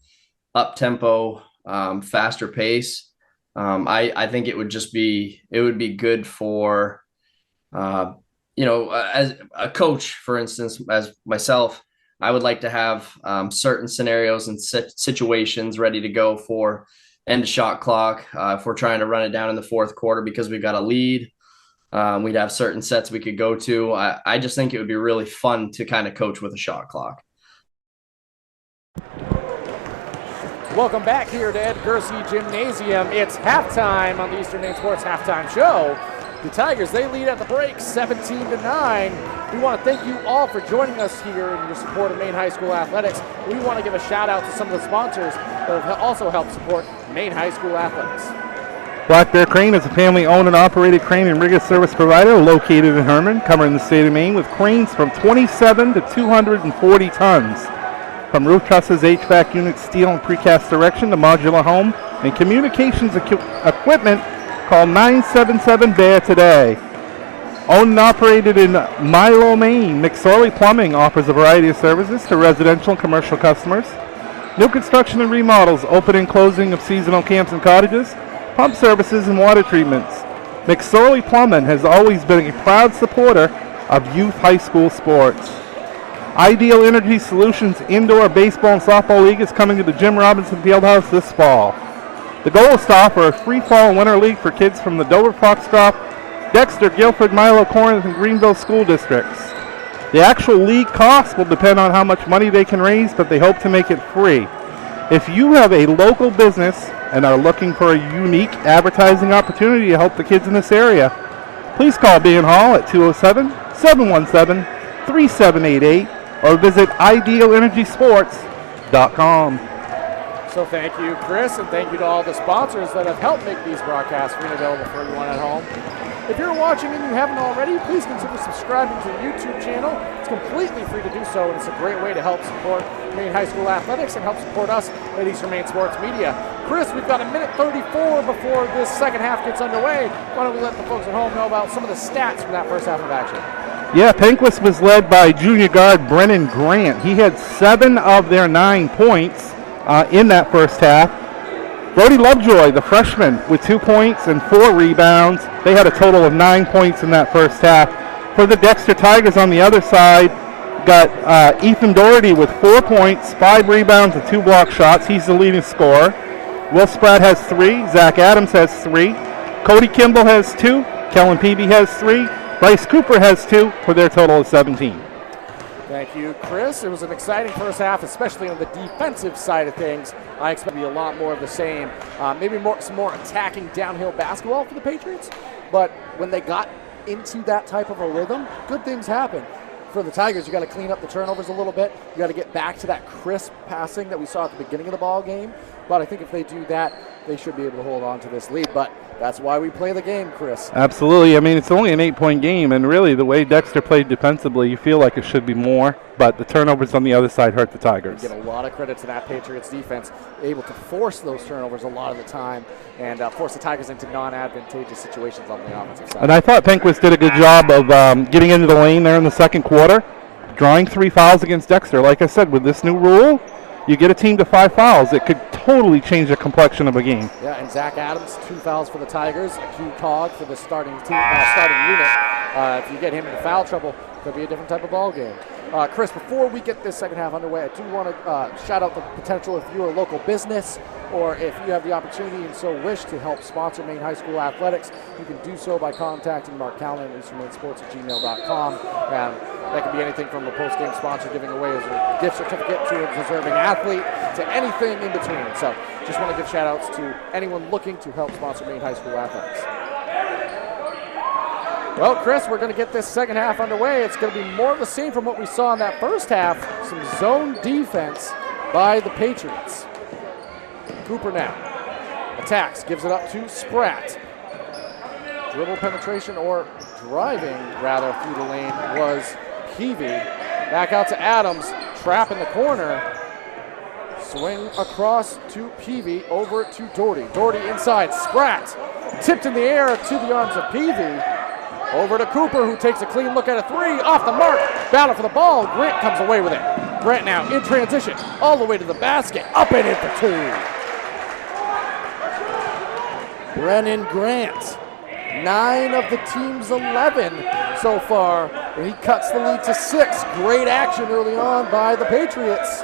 up tempo, faster pace. I think it would be good for, as a coach, for instance, as myself, I would like to have certain scenarios and situations ready to go for end of shot clock. If we're trying to run it down in the 4th quarter because we've got a lead, we'd have certain sets we could go to. I just think it would be really fun to kind of coach with a shot clock. Welcome back here to Ed Gersey Gymnasium. It's halftime on the Eastern Maine Sports Halftime Show. The Tigers, they lead at the break 17-9. We want to thank you all for joining us here in your support of Maine High School athletics. We want to give a shout out to some of the sponsors that have also helped support Maine High School athletics. Black Bear Crane is a family-owned and operated crane and rigger service provider located in Herman, covering the state of Maine with cranes from 27 to 240 tons. From roof trusses, HVAC units, steel and precast erection to modular home and communications equipment, call 977-BEAR today. Owned and operated in Milo, Maine, McSorley Plumbing offers a variety of services to residential and commercial customers. New construction and remodels, open and closing of seasonal camps and cottages, pump services and water treatments. McSorley Plumbing has always been a proud supporter of youth high school sports. Ideal Energy Solutions Indoor Baseball and Softball League is coming to the Jim Robinson Fieldhouse this fall. The goal is to offer a free fall and winter league for kids from the Dover, Foxcroft, Dexter, Guilford, Milo, Corinth, and Greenville school districts. The actual league cost will depend on how much money they can raise, but they hope to make it free. If you have a local business and are looking for a unique advertising opportunity to help the kids in this area, please call B&H Hall at 207-717-3788 or visit idealenergysports.com. So thank you, Chris, and thank you to all the sponsors that have helped make these broadcasts free and available for everyone at home. If you're watching and you haven't already, please consider subscribing to the YouTube channel. It's completely free to do so, and it's a great way to help support Maine High School athletics and help support us at Eastern Maine Sports Media. Chris, we've got a minute 34 before this second half gets underway. Why don't we let the folks at home know about some of the stats from that first half of action? Yeah, Penquis was led by junior guard Brennan Grant. He had 7 of their 9 points in that first half. Brody Lovejoy, the freshman, with 2 points and 4 rebounds. They had a total of 9 points in that first half. For the Dexter Tigers on the other side, got Ethan Doherty with 4 points, 5 rebounds, and 2 block shots. He's the leading scorer. Will Spratt has 3. Zach Adams has 3. Cody Kimball has 2. Kellen Peavy has 3. Bryce Cooper has 2 for their total of 17. Thank you, Chris. It was an exciting first half, especially on the defensive side of things. I expect to be a lot more of the same. Maybe some more attacking downhill basketball for the Patriots. But when they got into that type of a rhythm, good things happen. For the Tigers, you got to clean up the turnovers a little bit. You got to get back to that crisp passing that we saw at the beginning of the ball game. But I think if they do that, they should be able to hold on to this lead. But that's why we play the game, Chris. Absolutely. I mean, it's only an 8-point game, and really the way Dexter played defensively, you feel like it should be more, but the turnovers on the other side hurt the Tigers. Give a lot of credit to that Patriots defense, able to force those turnovers a lot of the time and force the Tigers into non-advantageous situations on the offensive side. And I thought Penquis did a good job of getting into the lane there in the second quarter, drawing 3 fouls against Dexter. Like I said, with this new rule, you get a team to 5 fouls, it could totally change the complexion of a game. Yeah, and Zach Adams, 2 fouls for the Tigers, a key cog for the starting unit. If you get him into foul trouble, it could be a different type of ball game. Chris, before we get this second half underway, I do want to shout out the potential if you're a local business or if you have the opportunity and so wish to help sponsor Maine High School athletics, you can do so by contacting Mark Callan at easternmainsports@gmail.com. And that can be anything from a post-game sponsor giving away a gift certificate to a deserving athlete to anything in between. So just want to give shout-outs to anyone looking to help sponsor Maine High School athletics. Well, Chris, we're going to get this second half underway. It's going to be more of the same from what we saw in that first half. Some zone defense by the Patriots. Cooper now attacks, gives it up to Spratt. Dribble penetration or driving, rather, through the lane was Peavy. Back out to Adams, trap in the corner. Swing across to Peavy, over to Doherty. Doherty inside, Spratt tipped in the air to the arms of Peavy. Over to Cooper, who takes a clean look at a 3, off the mark, battle for the ball. Grant comes away with it. Grant now in transition, all the way to the basket, up and in for 2. Brennan Grant, 9 of the team's 11 so far, and he cuts the lead to 6. Great action early on by the Patriots.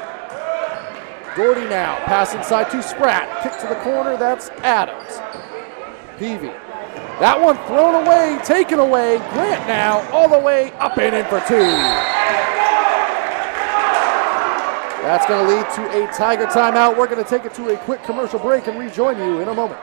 Doherty now, pass inside to Spratt, kick to the corner, that's Adams. Peavy, that one thrown away, taken away. Grant now, all the way up and in for 2. That's going to lead to a Tiger timeout. We're going to take it to a quick commercial break and rejoin you in a moment.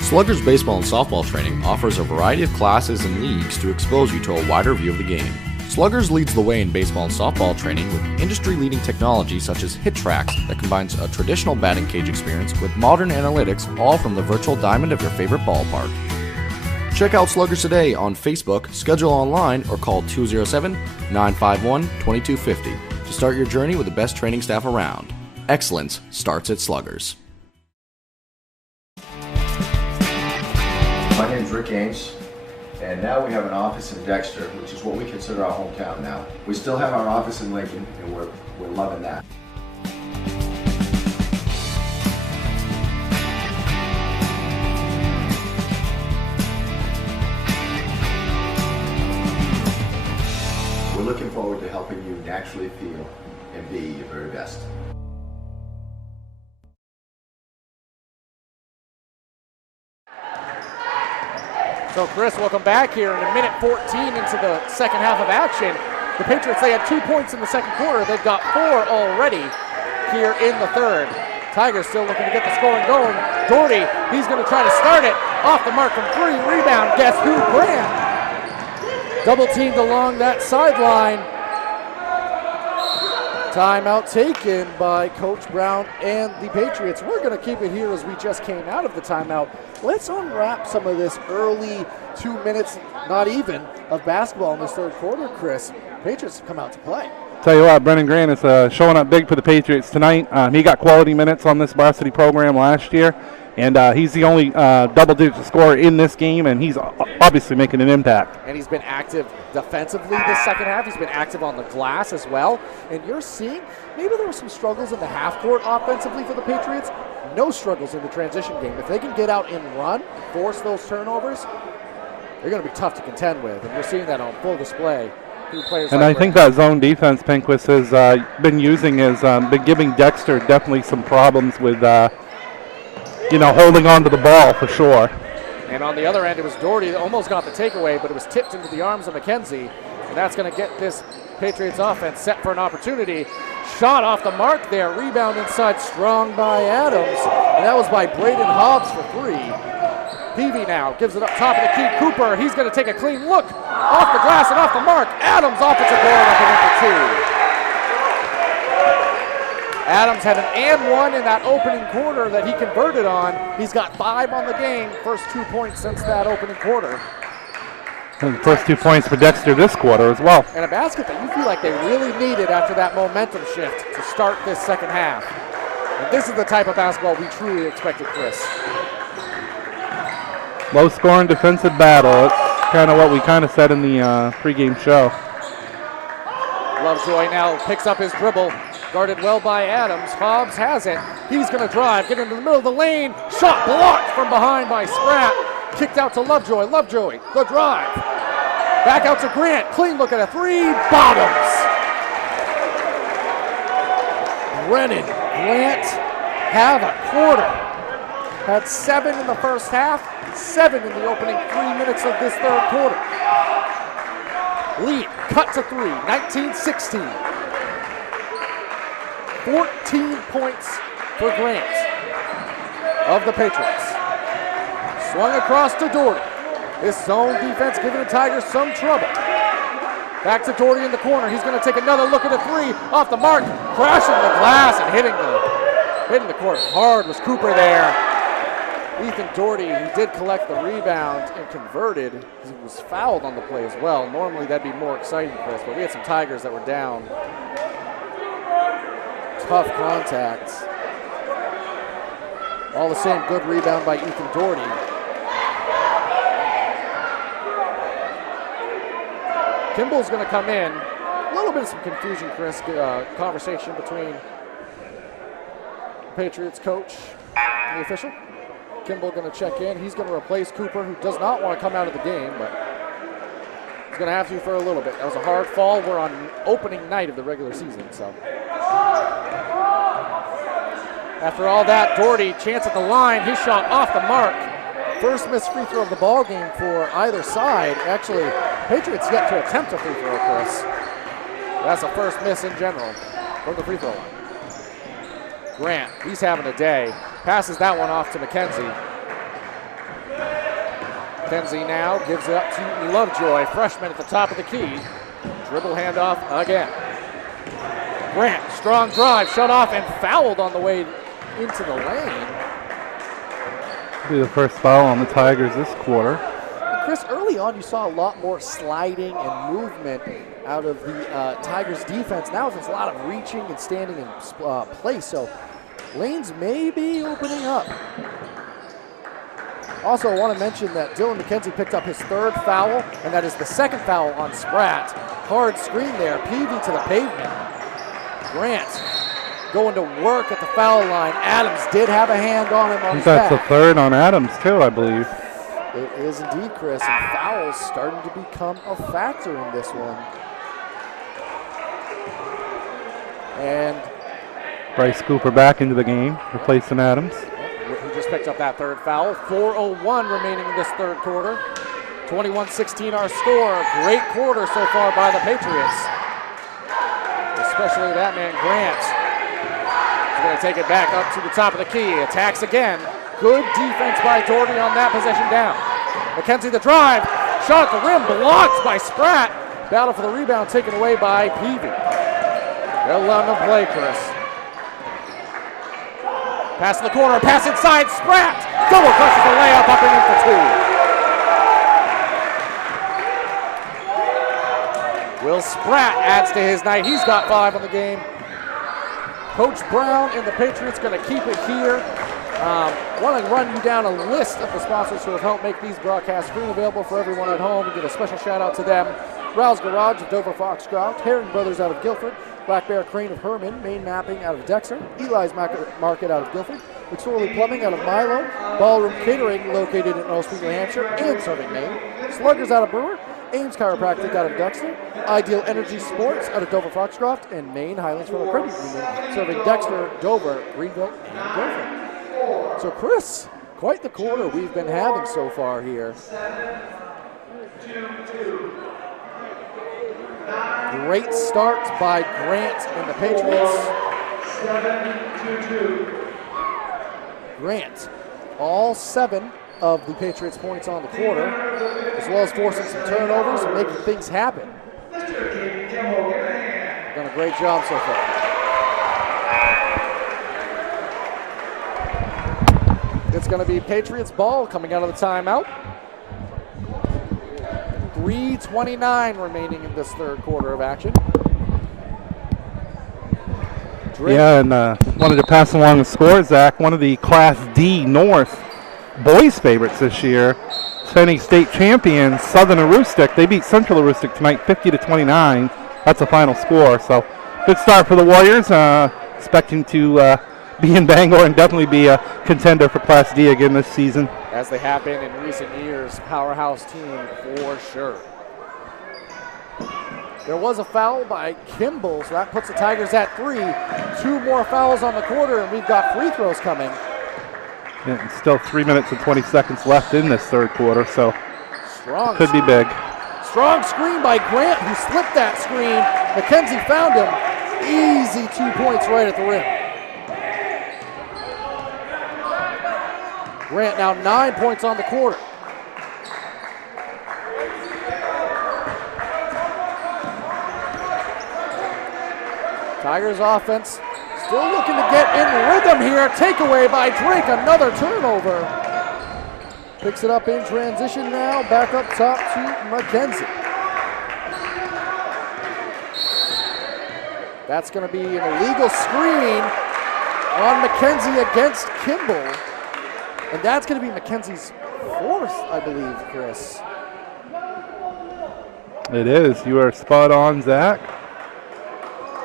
Sluggers baseball and softball training offers a variety of classes and leagues to expose you to a wider view of the game. Sluggers leads the way in baseball and softball training with industry-leading technology such as HitTrax that combines a traditional batting cage experience with modern analytics, all from the virtual diamond of your favorite ballpark. Check out Sluggers today on Facebook, schedule online, or call 207-951-2250 to start your journey with the best training staff around. Excellence starts at Sluggers. My name's Rick Ames, and now we have an office in Dexter, which is what we consider our hometown now. We still have our office in Lincoln, and we're loving that. So, Chris, welcome back here in a minute 14 into the second half of action. The Patriots, they had 2 points in the second quarter. They've got 4 already here in the third. Tigers still looking to get the scoring going. Doherty, he's going to try to start it. Off the mark from 3. Rebound, guess who? Grant. Double teamed along that sideline. Timeout taken by Coach Brown and the Patriots. We're going to keep it here as we just came out of the timeout. Let's unwrap some of this early 2 minutes, not even, of basketball in this third quarter, Chris. Patriots have come out to play. Tell you what, Brennan Grant is showing up big for the Patriots tonight. He got quality minutes on this varsity program last year, and he's the only double-digit scorer in this game, and he's obviously making an impact. And he's been active defensively this second half. He's been active on the glass as well. And you're seeing, maybe there were some struggles in the half court offensively for the Patriots. No struggles in the transition game. If they can get out and run, force those turnovers, they're going to be tough to contend with. And you're seeing that on full display. And I think that zone defense Penquis has been using has been giving Dexter definitely some problems with, holding on to the ball for sure. And on the other end, it was Doherty that almost got the takeaway, but it was tipped into the arms of McKenzie. And that's going to get this Patriots offense set for an opportunity. Shot off the mark there. Rebound inside, strong by Adams. And that was by Braden Hobbs for 3. Peavy now gives it up top of the key. Cooper, he's going to take a clean look. Off the glass and off the mark. Adams offensive board up and in for 2. Adams had an and 1 in that opening quarter that he converted on. He's got 5 on the game. First 2 points since that opening quarter. And the first 2 points for Dexter this quarter as well. And a basket that you feel like they really needed after that momentum shift to start this second half. And this is the type of basketball we truly expected, Chris. Low-scoring defensive battle. It's kind of what we kind of said in the pregame show. Lovejoy now picks up his dribble. Guarded well by Adams. Hobbs has it. He's going to drive, get into the middle of the lane. Shot blocked from behind by Spratt. Kicked out to Lovejoy. Lovejoy, the drive. Back out to Grant. Clean look at a 3. Bottoms. Brennan Grant have a quarter. Had 7 in the first half, 7 in the opening 3 minutes of this third quarter. Lead cut to 3, 19-16. 14 points for Grant of the Patriots. Swung across to Doherty. This zone defense giving the Tigers some trouble. Back to Doherty in the corner. He's going to take another look at a 3 off the mark, crashing the glass and hitting the court hard was Cooper there. Ethan Doherty, he did collect the rebound and converted because he was fouled on the play as well. Normally that'd be more exciting, Chris, but we had some Tigers that were down. Tough contacts. All the same, good rebound by Ethan Doherty. Kimball's going to come in. A little bit of some confusion, Chris. Conversation between the Patriots coach and the official. Kimball going to check in. He's going to replace Cooper, who does not want to come out of the game, but he's going to have to for a little bit. That was a hard fall. We're on opening night of the regular season, so. After all that, Doherty, chance at the line. His shot off the mark. First missed free throw of the ball game for either side. Actually, Patriots yet to attempt a free throw, Chris. That's a first miss in general from the free throw line. Grant, he's having a day. Passes that one off to McKenzie. McKenzie now gives it up to Lovejoy, freshman at the top of the key. Dribble handoff again. Grant, strong drive, shut off and fouled on the way into the lane. Be the first foul on the Tigers this quarter. Chris, early on you saw a lot more sliding and movement out of the Tigers defense. Now there's a lot of reaching and standing in place, so lanes may be opening up. Also, I want to mention that Dylan McKenzie picked up his 3rd foul, and that is the 2nd foul on Spratt. Hard screen there, Peavy to the pavement. Grant going to work at the foul line. Adams did have a hand on him on his back. That's the 3rd on Adams too, I believe. It is indeed, Chris, and fouls starting to become a factor in this one. And Bryce Cooper back into the game, replacing Adams. He just picked up that 3rd foul. 4:01 remaining in this third quarter. 21-16 our score. Great quarter so far by the Patriots. Especially that man, Grant. He's going to take it back up to the top of the key. Attacks again. Good defense by Doherty on that possession down. McKenzie the drive. Shot at the rim. Blocked by Spratt. Battle for the rebound taken away by Peavy. They'll let him play, Chris. Pass in the corner. Pass inside. Spratt. Double crushes the layup up and in for 2. Will Spratt adds to his night. He's got 5 on the game. Coach Brown and the Patriots going to keep it here. Want to run you down a list of the sponsors who have helped make these broadcasts free and available for everyone at home, and give a special shout out to them. Rouse Garage of Dover Foxcroft, Herring Brothers out of Guilford, Black Bear Crane of Herman, Main Mapping out of Dexter, Eli's Market out of Guilford, McSorley Plumbing out of Milo, Ballroom Catering located in Oswego, New Hampshire, and serving Maine, Sluggers out of Brewer, Ames Chiropractic out of Dexter, Ideal Energy Sports out of Dover Foxcroft, and Maine Highlands Federal Credit Union, serving Dexter, Dover, Greenville, and Guilford. So Chris, quite the quarter we've been having so far here. Great start by Grant and the Patriots. Grant, all 7 of the Patriots' points on the quarter, as well as forcing some turnovers and making things happen. Done a great job so far. It's going to be Patriots ball coming out of the timeout. 3:29 remaining in this third quarter of action. Yeah, and wanted to pass along the score, Zach. One of the Class D North boys' favorites this year, defending state champions, Southern Aroostook. They beat Central Aroostook tonight, 50-29. That's the final score. So, good start for the Warriors. Expecting to be in Bangor and definitely be a contender for Class D again this season. As they have been in recent years, powerhouse team for sure. There was a foul by Kimball, so that puts the Tigers at 3. 2 more fouls on the quarter, and we've got free throws coming. Yeah, and still 3 minutes and 20 seconds left in this third quarter, so strong could be big. Strong screen by Grant, who slipped that screen. McKenzie found him. Easy 2 points right at the rim. Grant now 9 points on the quarter. Tigers offense still looking to get in rhythm here. Takeaway by Drake, another turnover. Picks it up in transition now, back up top to McKenzie. That's going to be an illegal screen on McKenzie against Kimball. And that's going to be McKenzie's 4th, I believe, Chris. It is. You are spot on, Zach.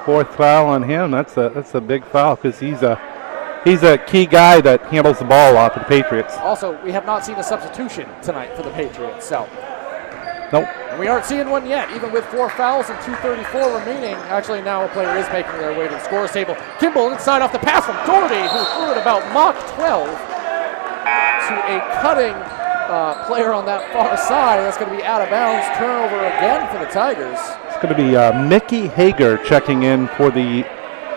4th foul on him. That's a big foul because he's a key guy that handles the ball off of the Patriots. Also, we have not seen a substitution tonight for the Patriots. So. Nope. And we aren't seeing one yet, even with 4 fouls and 2:34 remaining. Actually, now a player is making their way to the scores table. Kimball inside off the pass from Doherty, who threw it about Mach 12 to a cutting player on that far side. That's going to be out of bounds. Turnover again for the Tigers. It's going to be Mickey Hager checking in for the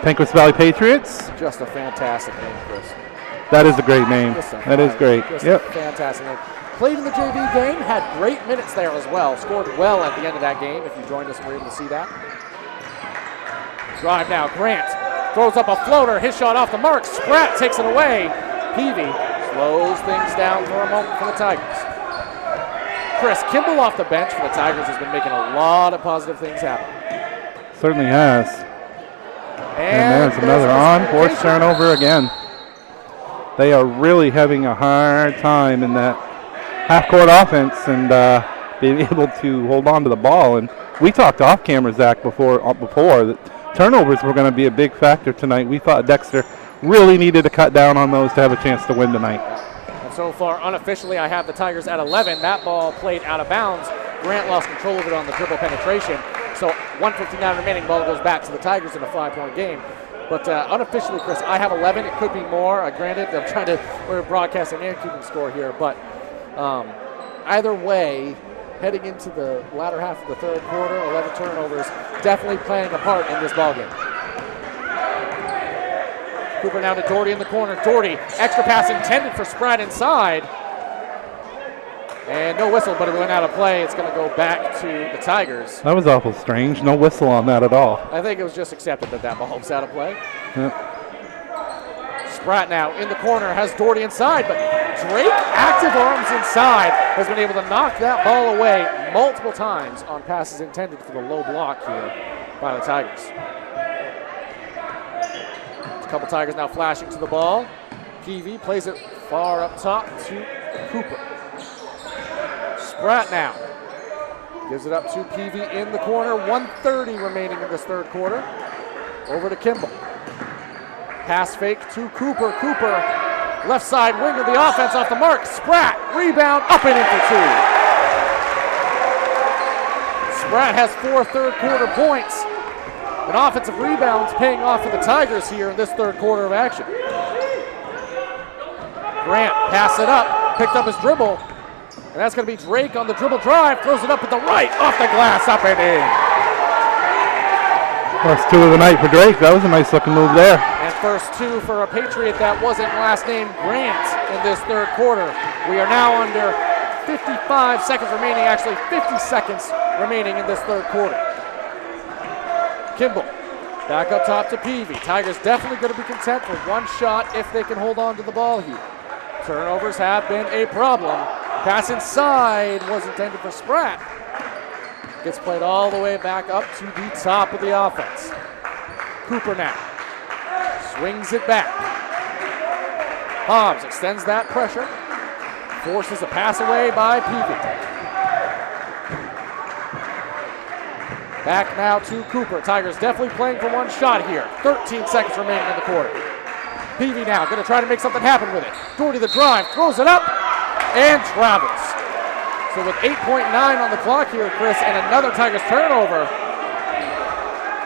Penquis Valley Patriots. Just a fantastic name, Chris. That is a great name. That is great. Yep. Fantastic name. Played in the JV game, had great minutes there as well. Scored well at the end of that game, if you joined us and were able to see that. Drive now, Grant throws up a floater. His shot off the mark. Spratt takes it away. Peavy slows things down for a moment for the Tigers. Chris, Kimball off the bench for the Tigers has been making a lot of positive things happen. Certainly has. And there's another on-forced turnover again. They are really having a hard time in that half-court offense and being able to hold on to the ball. And we talked off camera, Zach, before that turnovers were going to be a big factor tonight. We thought Dexter really needed to cut down on those to have a chance to win tonight. And so far, unofficially, I have the Tigers at 11. That ball played out of bounds. Grant lost control of it on the dribble penetration. So 1:59 remaining, ball goes back to the Tigers in a 5-point game. But unofficially, Chris, I have 11. It could be more. Granted, we're broadcasting and keeping score here. But either way, heading into the latter half of the third quarter. 11 turnovers, definitely playing a part in this ballgame. Cooper now to Doherty in the corner. Doherty, extra pass intended for Spratt inside. And no whistle, but it went out of play. It's going to go back to the Tigers. That was awful strange. No whistle on that at all. I think it was just accepted that that ball was out of play. Yeah. Spratt now in the corner, has Doherty inside, but Drake, active arms inside, has been able to knock that ball away multiple times on passes intended for the low block here by the Tigers. A couple Tigers now flashing to the ball. PV plays it far up top to Cooper. Spratt now gives it up to PV in the corner. 1:30 remaining in this third quarter. Over to Kimball. Pass fake to Cooper. Cooper, left side wing of the offense off the mark. Spratt, rebound, up and in for two. Spratt has 4 third quarter points. And offensive rebounds paying off for the Tigers here in this third quarter of action. Grant, pass it up, picked up his dribble. And that's going to be Drake on the dribble drive, throws it up at the right, off the glass, up and in. First 2 of the night for Drake. That was a nice looking move there. And first 2 for a Patriot that wasn't last name Grant in this third quarter. We are now under 55 seconds remaining, actually 50 seconds remaining in this third quarter. Kimball, back up top to Peavy. Tigers definitely going to be content for one shot if they can hold on to the ball here. Turnovers have been a problem. Pass inside was intended for Spratt. Gets played all the way back up to the top of the offense. Cooper now swings it back. Hobbs extends that pressure. Forces a pass away by Peavy. Back now to Cooper. Tigers definitely playing for one shot here. 13 seconds remaining in the quarter. Peavy now going to try to make something happen with it. Doherty the drive, throws it up, and travels. So with 8.9 on the clock here, Chris, and another Tigers turnover,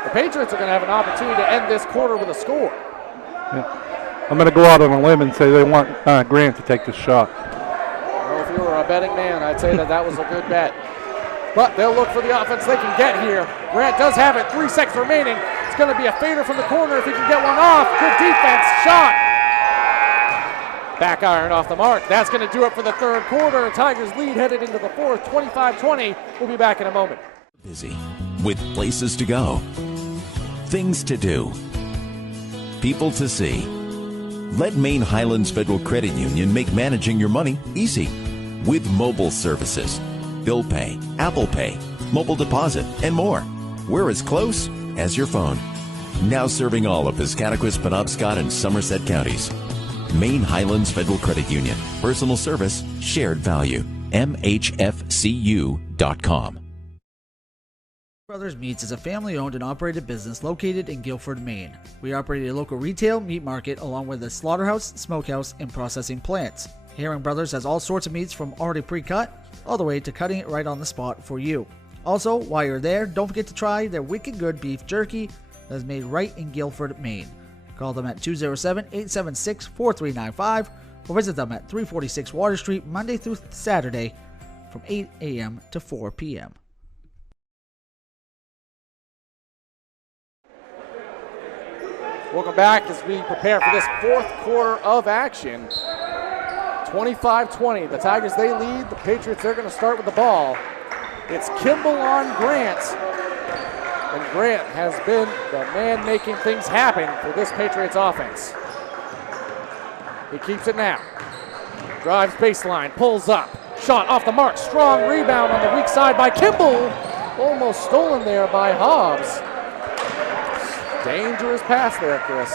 the Patriots are going to have an opportunity to end this quarter with a score. Yeah. I'm going to go out on a limb and say they want Grant to take this shot. Well, if you were a betting man, I'd say that that was a good bet. But they'll look for the offense they can get here. Grant does have it, 3 seconds remaining. It's going to be a fader from the corner if he can get one off. Good defense, shot. Back iron off the mark. That's going to do it for the third quarter. Tigers lead headed into the fourth, 25-20. We'll be back in a moment. Busy with places to go, things to do, people to see. Let Maine Highlands Federal Credit Union make managing your money easy with mobile services. Bill pay, Apple Pay, mobile deposit, and more. We're as close as your phone. Now serving all of Piscataquis, Penobscot, and Somerset counties. Maine Highlands Federal Credit Union. Personal service, shared value. MHFCU.com. Brothers Meats is a family-owned and operated business located in Guilford, Maine. We operate a local retail meat market along with a slaughterhouse, smokehouse, and processing plants. Herring Brothers has all sorts of meats from already pre-cut all the way to cutting it right on the spot for you. Also, while you're there, don't forget to try their wicked good beef jerky that is made right in Guilford, Maine. Call them at 207-876-4395 or visit them at 346 Water Street Monday through Saturday from 8 a.m. to 4 p.m. Welcome back as we prepare for this fourth quarter of action. 25-20. The Tigers, they lead. The Patriots, they're going to start with the ball. It's Kimball on Grant. And Grant has been the man making things happen for this Patriots offense. He keeps it now. Drives baseline, pulls up. Shot off the mark. Strong rebound on the weak side by Kimball. Almost stolen there by Hobbs. Dangerous pass there, Chris.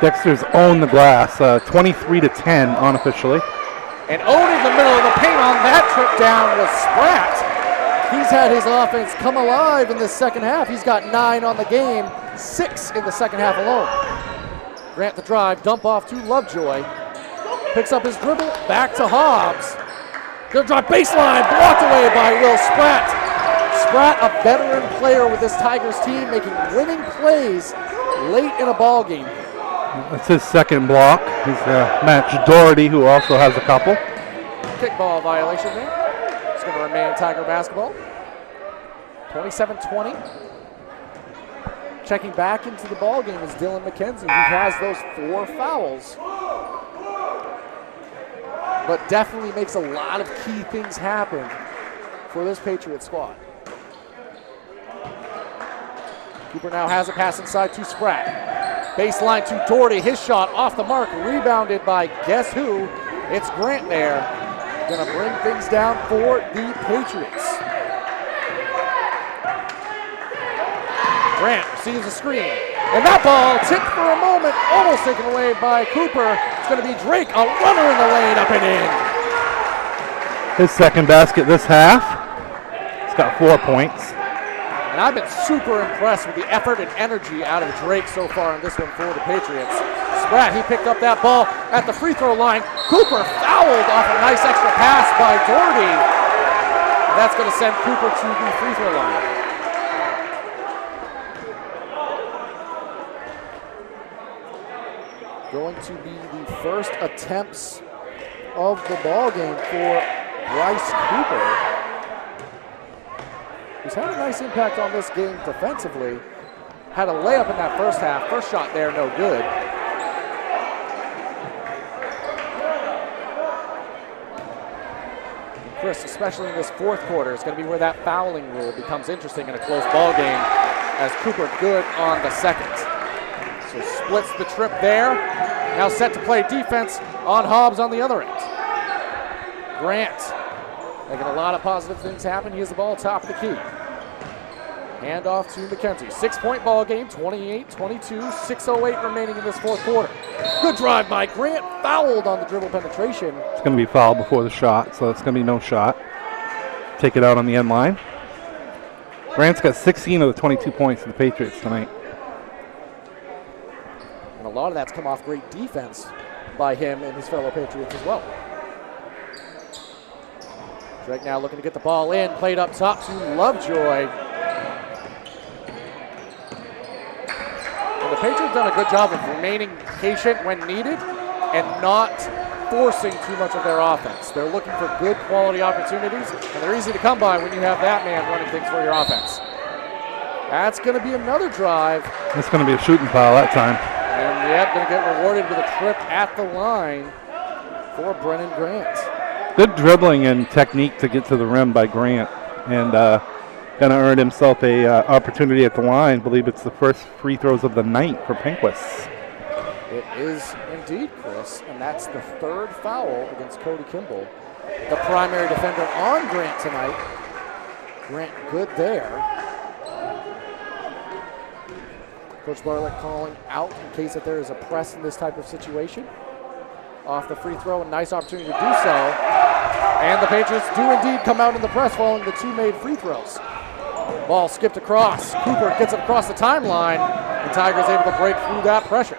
Dexter's owned the glass, 23-10 unofficially. And owning the middle of the paint on that trip down was Spratt. He's had his offense come alive in this second half. He's got 9 on the game, 6 in the second half alone. Grant the drive, dump off to Lovejoy. Picks up his dribble, back to Hobbs. Good drive, baseline, blocked away by Will Spratt. Spratt, a veteran player with this Tigers team, making winning plays late in a ball game. That's his second block. He's matched Doherty, who also has a couple. Kickball violation there. It's going to remain Tiger basketball. 27-20. Checking back into the ball game is Dylan McKenzie, who has those 4 fouls. But definitely makes a lot of key things happen for this Patriot squad. Cooper now has a pass inside to Spratt. Baseline to Doherty. His shot off the mark, rebounded by guess who? It's Grant there. Gonna bring things down for the Patriots. Grant receives a screen. And that ball tipped for a moment, almost taken away by Cooper. It's gonna be Drake, a runner in the lane, up and in. His second basket this half. He's got 4 points. And I've been super impressed with the effort and energy out of Drake so far in this one for the Patriots. Spratt, he picked up that ball at the free throw line. Cooper fouled off a nice extra pass by Doherty. And that's going to send Cooper to the free throw line. Going to be the first attempts of the ball game for Bryce Cooper. He's had a nice impact on this game defensively. Had a layup in that first half. First shot there, no good. And Chris, especially in this fourth quarter, is going to be where that fouling rule becomes interesting in a close ball game, as Cooper good on the second. So splits the trip there. Now set to play defense on Hobbs on the other end. Grant making a lot of positive things happen. He has the ball top of the key. Hand off to McKenzie. 6-point ball game, 28-22, 6:08 remaining in this fourth quarter. Good drive by Grant, fouled on the dribble penetration. It's going to be fouled before the shot, so it's going to be no shot. Take it out on the end line. Grant's got 16 of the 22 points for the Patriots tonight. And a lot of that's come off great defense by him and his fellow Patriots as well. Drake now looking to get the ball in, played up top to Lovejoy. And the Patriots done a good job of remaining patient when needed and not forcing too much of their offense. They're looking for good quality opportunities, and they're easy to come by when you have that man running things for your offense. That's going to be another drive. It's going to be a shooting foul that time. And yep, going to get rewarded with a trip at the line for Brennan Grant. Good dribbling and technique to get to the rim by Grant, and going to earn himself a opportunity at the line. I believe it's the first free throws of the night for Penquis. It is indeed, Chris, and that's the third foul against Cody Kimball, the primary defender on Grant tonight. Grant good there. Coach Bartlett calling out in case that there is a press in this type of situation. Off the free throw, a nice opportunity to do so. And the Patriots do indeed come out in the press following the two made free throws. Ball skipped across. Cooper gets it across the timeline, and Tigers able to break through that pressure.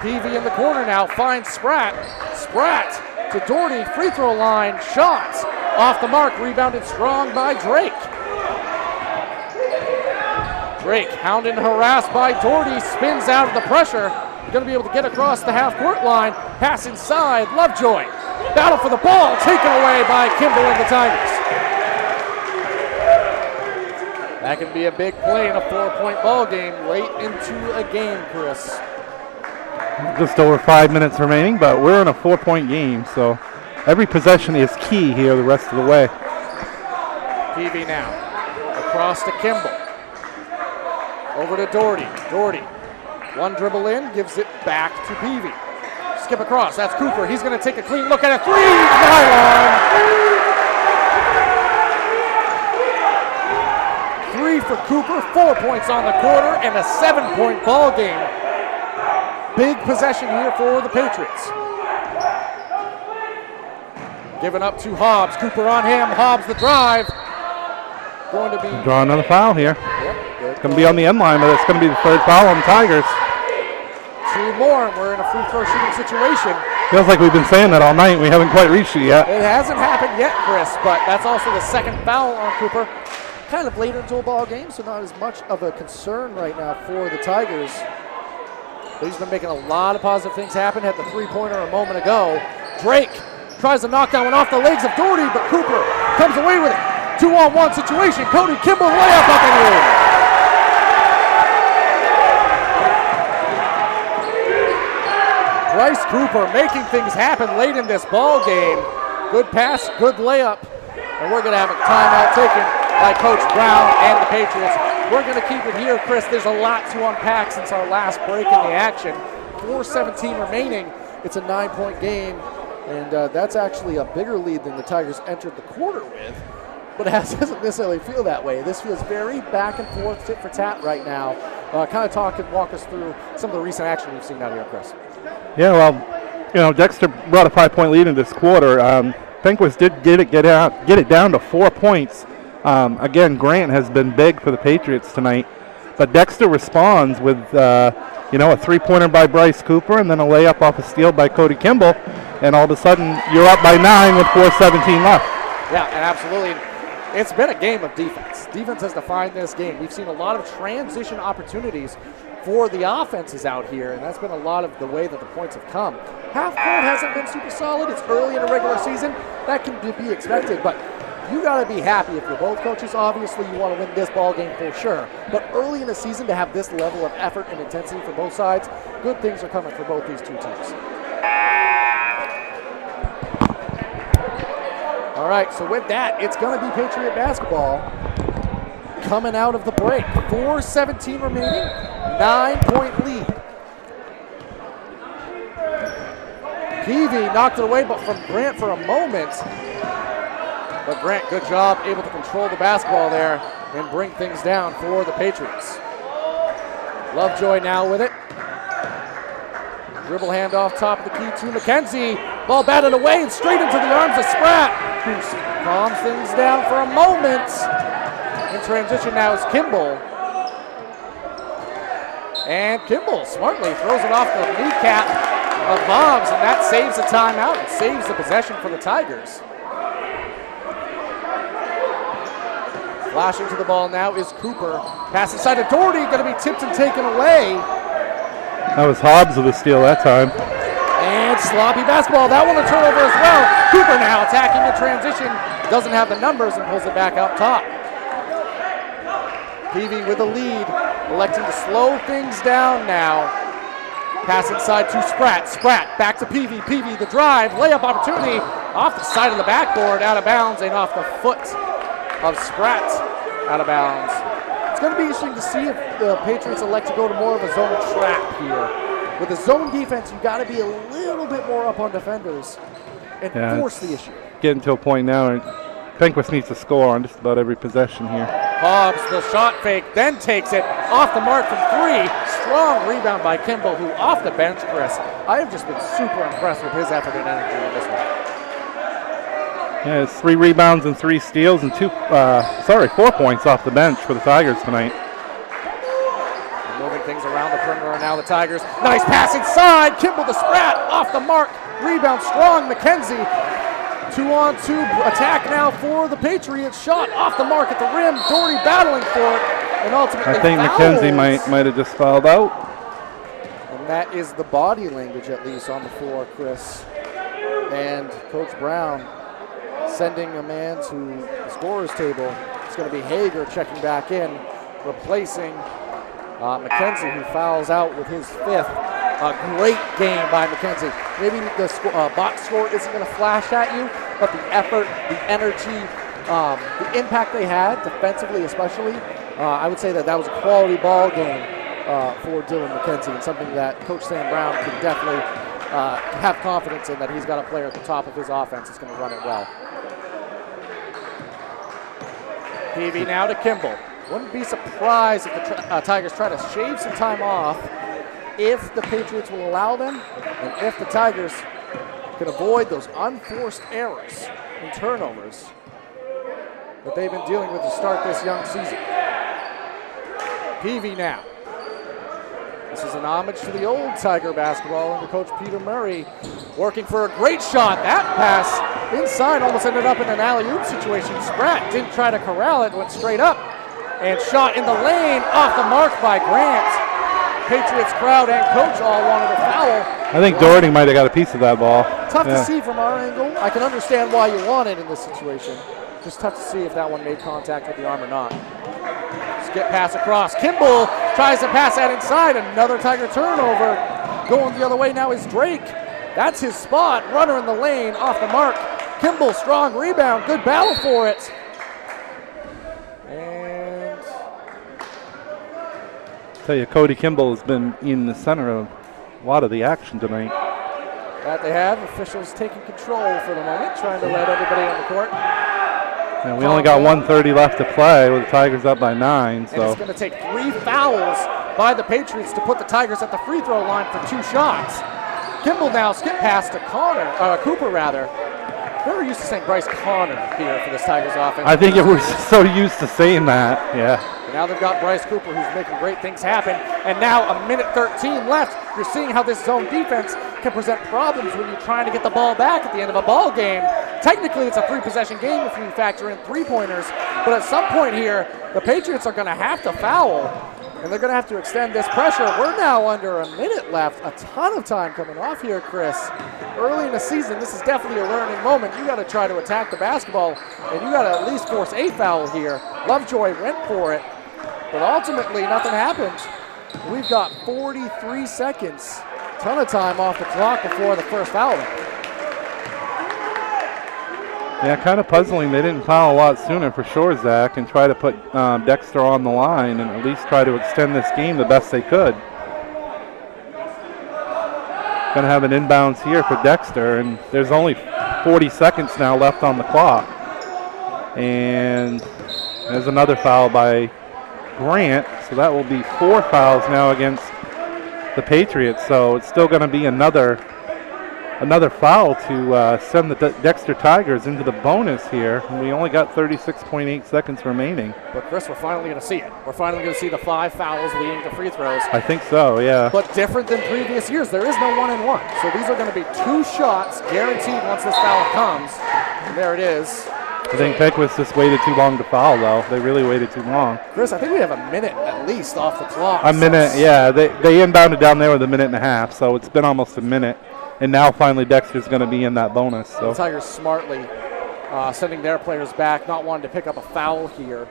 Peavy in the corner now finds Spratt. Spratt to Doherty, free throw line, shots off the mark, rebounded strong by Drake. Drake, hounded and harassed by Doherty, spins out of the pressure. Going to be able to get across the half-court line. Pass inside, Lovejoy. Battle for the ball, taken away by Kimball and the Tigers. That can be a big play in a 4-point ball game late into a game, Chris. Just over 5 minutes remaining, but we're in a 4-point game, so every possession is key here the rest of the way. Peavy now, across to Kimball. Over to Doherty. Doherty, one dribble in, gives it back to Peavy. Skip across, that's Cooper. He's going to take a clean look at a three. Nylon. 3 for Cooper, 4 points on the quarter, and a 7-point ball game. Big possession here for the Patriots. Given up to Hobbs. Cooper on him. Hobbs the drive. Going to be draw another foul here. Yep, it's going to be on the end line, but it's going to be the third foul on the Tigers. 2 more, and we're in a free throw shooting situation. Feels like we've been saying that all night. We haven't quite reached it yet. It hasn't happened yet, Chris, but that's also the second foul on Cooper. Kind of later into a ball game, so not as much of a concern right now for the Tigers. But he's been making a lot of positive things happen. Had the three-pointer a moment ago. Drake tries to knock that one off the legs of Doherty, but Cooper comes away with it. 2-on-1 situation. Cody Kimball layup up and in. Bryce Cooper making things happen late in this ball game. Good pass, good layup. And we're going to have a timeout taken by Coach Brown and the Patriots. We're going to keep it here, Chris. There's a lot to unpack since our last break in the action. 4:17 remaining. It's a 9-point game, and that's actually a bigger lead than the Tigers entered the quarter with. But it doesn't necessarily feel that way. This feels very back and forth, tit for tat right now. Kind of walk us through some of the recent action we've seen out here, Chris. Yeah, well, Dexter brought a 5-point lead in this quarter. Penquis did get it down to 4 points. Again, Grant has been big for the Patriots tonight, but Dexter responds with a 3-pointer by Bryce Cooper and then a layup off a steal by Cody Kimball, and all of a sudden you're up by 9 with 4:17 left. Yeah, and absolutely. It's been a game of defense. Defense has defined this game. We've seen a lot of transition opportunities for the offenses out here, and that's been a lot of the way that the points have come. Half court hasn't been super solid. It's early in the regular season. That can be expected, but you got to be happy if you're both coaches. Obviously, you want to win this ball game for sure. But early in the season to have this level of effort and intensity for both sides, good things are coming for both these two teams. All right, so with that, it's going to be Patriot basketball coming out of the break. 4:17 remaining, 9-point lead. Peavy knocked it away, but from Grant for a moment. But Grant, good job, able to control the basketball there and bring things down for the Patriots. Lovejoy now with it. Dribble handoff top of the key to McKenzie. Ball batted away and straight into the arms of Spratt, who calms things down for a moment. In transition now is Kimball. And Kimball smartly throws it off the kneecap of Bobs, and that saves the timeout and saves the possession for the Tigers. Flashing to the ball now is Cooper. Pass inside to Doherty, going to be tipped and taken away. That was Hobbs with a steal that time. And sloppy basketball. That one a turnover as well. Cooper now attacking the transition. Doesn't have the numbers and pulls it back up top. Peavy with the lead. Electing to slow things down now. Pass inside to Spratt. Spratt back to Peavy. Peavy the drive. Layup opportunity. Off the side of the backboard. Out of bounds and off the foot of Spratt. Out of bounds. It's going to be interesting to see if the Patriots elect to go to more of a zone trap here. With the zone defense, you got to be a little bit more up on defenders and force the issue. Getting to a point now, and Penquis needs to score on just about every possession here. Hobbs, the shot fake, then takes it off the mark from 3. Strong rebound by Kimball, who off the bench, Chris. I have just been super impressed with his effort and energy in this one. Yeah, it's 3 rebounds and 3 steals and 4 points off the bench for the Tigers tonight. They're moving things around the perimeter now, the Tigers. Nice pass inside. Kimball to Spratt, off the mark. Rebound strong, McKenzie. 2-on-2 attack now for the Patriots. Shot off the mark at the rim. Doherty battling for it, and ultimately I think fouls. McKenzie might have just fouled out. And that is the body language, at least, on the floor, Chris. And Coach Brown sending a man to the scorer's table. It's going to be Hager checking back in, replacing McKenzie, who fouls out with his 5th. A great game by McKenzie. Maybe the box score isn't going to flash at you, but the effort, the energy, the impact they had, defensively especially, I would say that was a quality ball game for Dylan McKenzie, and something that Coach Sam Brown can definitely have confidence in, that he's got a player at the top of his offense that's going to run it well. Peavy now to Kimball. Wouldn't be surprised if the Tigers try to shave some time off, if the Patriots will allow them, and if the Tigers can avoid those unforced errors and turnovers that they've been dealing with to start this young season. Peavy now. This is an homage to the old Tiger basketball under Coach Peter Murray, working for a great shot. That pass inside almost ended up in an alley-oop situation. Spratt didn't try to corral it, went straight up, and shot in the lane, off the mark by Grant. Patriots crowd and coach all wanted a foul. I think Doherty might have got a piece of that ball. Tough to see from our angle. I can understand why you want it in this situation. Just tough to see if that one made contact with the arm or not. Skip pass across. Kimball tries to pass that inside. Another Tiger turnover. Going the other way now is Drake. That's his spot. Runner in the lane, off the mark. Kimball, strong rebound. Good battle for it. And tell you, Cody Kimball has been in the center of a lot of the action tonight. that they have. Officials taking control for the moment, trying to let everybody on the court. And we only got 1:30 left to play with the Tigers up by 9. So and it's going to take 3 fouls by the Patriots to put the Tigers at the free throw line for 2 shots. Kimball now skip pass to Cooper rather. We're used to saying Bryce Connor here for this Tigers offense. I think we're so used to saying that, yeah. And now they've got Bryce Cooper who's making great things happen. And now a minute 13 left. You're seeing how this zone defense can present problems when you're trying to get the ball back at the end of a ball game. Technically, it's a 3-possession game if you factor in 3-pointers. But at some point here, the Patriots are going to have to foul. And they're going to have to extend this pressure. We're now under a minute left. A ton of time coming off here, Chris. Early in the season, this is definitely a learning moment. You got to try to attack the basketball, and you got to at least force a foul here. Lovejoy went for it, but ultimately nothing happened. We've got 43 seconds. Ton of time off the clock before the first foul. Yeah, kind of puzzling. They didn't foul a lot sooner for sure, Zach, and try to put Dexter on the line and at least try to extend this game the best they could. Going to have an inbounds here for Dexter, and there's only 40 seconds now left on the clock. And there's another foul by Grant, so that will be 4 fouls now against the Patriots. So it's still going to be another foul to send the Dexter Tigers into the bonus here. And we only got 36.8 seconds remaining. But Chris, we're finally going to see it. We're finally going to see the 5 fouls leading to free throws. I think so, yeah. But different than previous years, there is no 1-and-1. So these are going to be 2 shots guaranteed once this foul comes. And there it is. I think Penquis just waited too long to foul, though. They really waited too long. Chris, I think we have a minute at least off the clock. A minute, yeah. They inbounded down there with 1.5 minutes, so it's been almost a minute. And now finally Dexter's going to be in that bonus. So the Tigers smartly sending their players back, not wanting to pick up a foul here.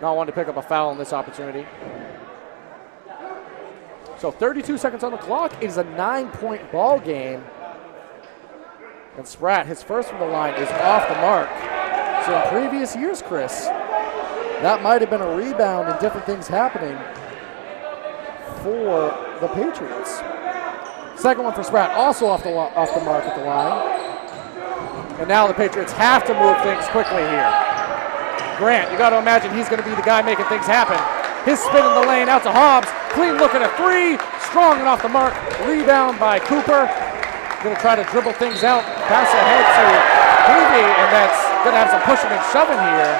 Not wanting to pick up a foul in this opportunity. So 32 seconds on the clock. It is a 9-point ball game. And Spratt, his first from the line, is off the mark. So in previous years, Chris, that might have been a rebound and different things happening for the Patriots. Second one for Spratt, also off the mark at the line. And now the Patriots have to move things quickly here. Grant, you got to imagine he's going to be the guy making things happen. His spin in the lane out to Hobbs. Clean look at a 3. Strong and off the mark. Rebound by Cooper. Going to try to dribble things out. Pass ahead to Peavy, and that's going to have some pushing and shoving here.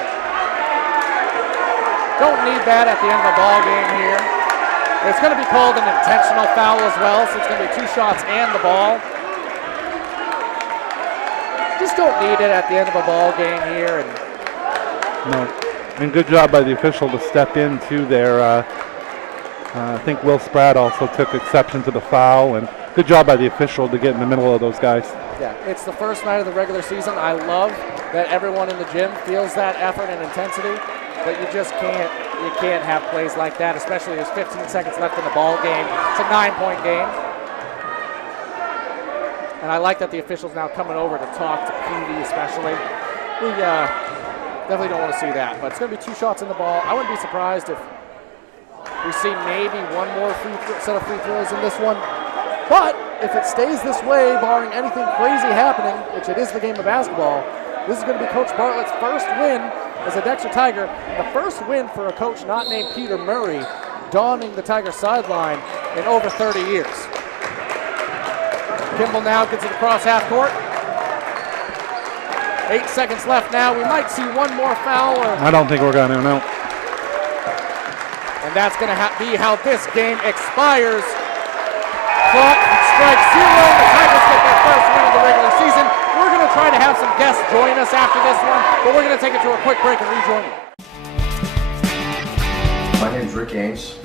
Don't need that at the end of the ball game here. It's going to be called an intentional foul as well, so it's going to be 2 shots and the ball. Just don't need it at the end of a ball game here. No, and good job by the official to step into their, I think Will Spratt also took exception to the foul, and good job by the official to get in the middle of those guys. Yeah, it's the first night of the regular season. I love that everyone in the gym feels that effort and intensity, but you just can't have plays like that, especially there's 15 seconds left in the ball game. It's a 9-point game. And I like that the official's now coming over to talk to Peavy especially. We definitely don't want to see that, but it's going to be 2 shots in the ball. I wouldn't be surprised if we see maybe one more set of free throws in this one. But if it stays this way, barring anything crazy happening, which it is the game of basketball, this is going to be Coach Bartlett's first win as a Dexter Tiger. The first win for a coach not named Peter Murray, donning the Tiger sideline in over 30 years. Kimball now gets it across half court. 8 seconds left now. We might see one more foul. I don't think we're going to, no. And that's going to be how this game expires. Clock strikes 0. The Tigers get their first win of the regular season. We're going to try to have some guests join us after this one, but we're going to take it to a quick break and rejoin you. My name's Rick Ames,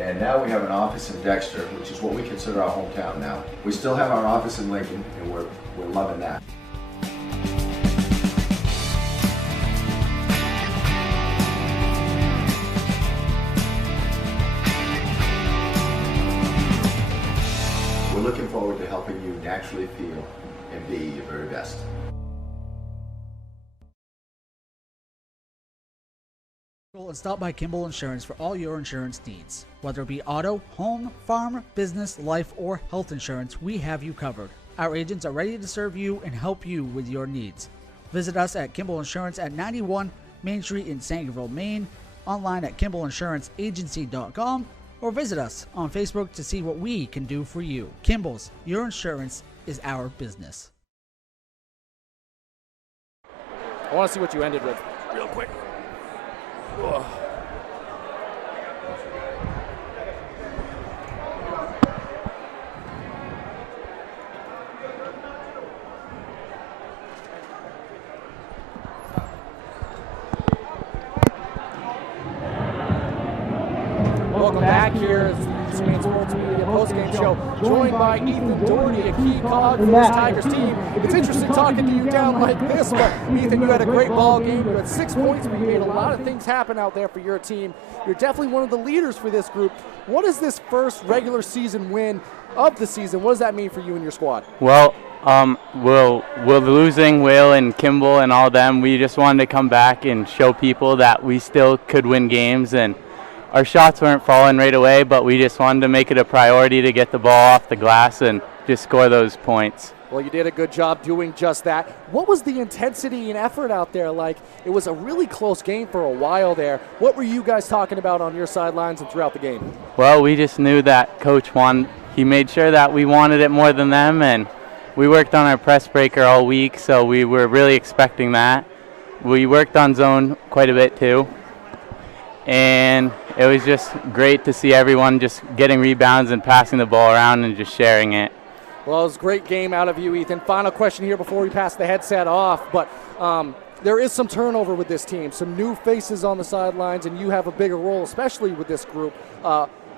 and now we have an office in Dexter, which is what we consider our hometown now. We still have our office in Lincoln, and we're loving that. We're looking forward to helping you naturally feel and be your very best. And stop by Kimball Insurance for all your insurance needs. Whether it be auto, home, farm, business, life, or health insurance, we have you covered. Our agents are ready to serve you and help you with your needs. Visit us at Kimball Insurance at 91 Main Street in Sangerville, Maine, online at KimballInsuranceAgency.com, or visit us on Facebook to see what we can do for you. Kimball's, your insurance is our business. I want to see what you ended with real quick. Ugh. Welcome back here to the East Main Sports Media postgame show, joined by Ethan Doherty, a key cog for this Tigers team. It's interesting talking to you down like this, but Ethan, you had a great ball game. You had 6 points, but you made a lot of things happen out there for your team. You're definitely one of the leaders for this group. What is this first regular season win of the season? What does that mean for you and your squad? Well, we're losing Will and Kimball and all them. We just wanted to come back and show people that we still could win games, and our shots weren't falling right away, but we just wanted to make it a priority to get the ball off the glass and just score those points. Well, you did a good job doing just that. What was the intensity and effort out there like? It was a really close game for a while there. What were you guys talking about on your sidelines and throughout the game? Well, we just knew that Coach won. He made sure that we wanted it more than them, and we worked on our press breaker all week, so we were really expecting that. We worked on zone quite a bit too, and it was just great to see everyone just getting rebounds and passing the ball around and just sharing it. Well, it was a great game out of you, Ethan. Final question here before we pass the headset off, but there is some turnover with this team, some new faces on the sidelines, and you have a bigger role, especially with this group.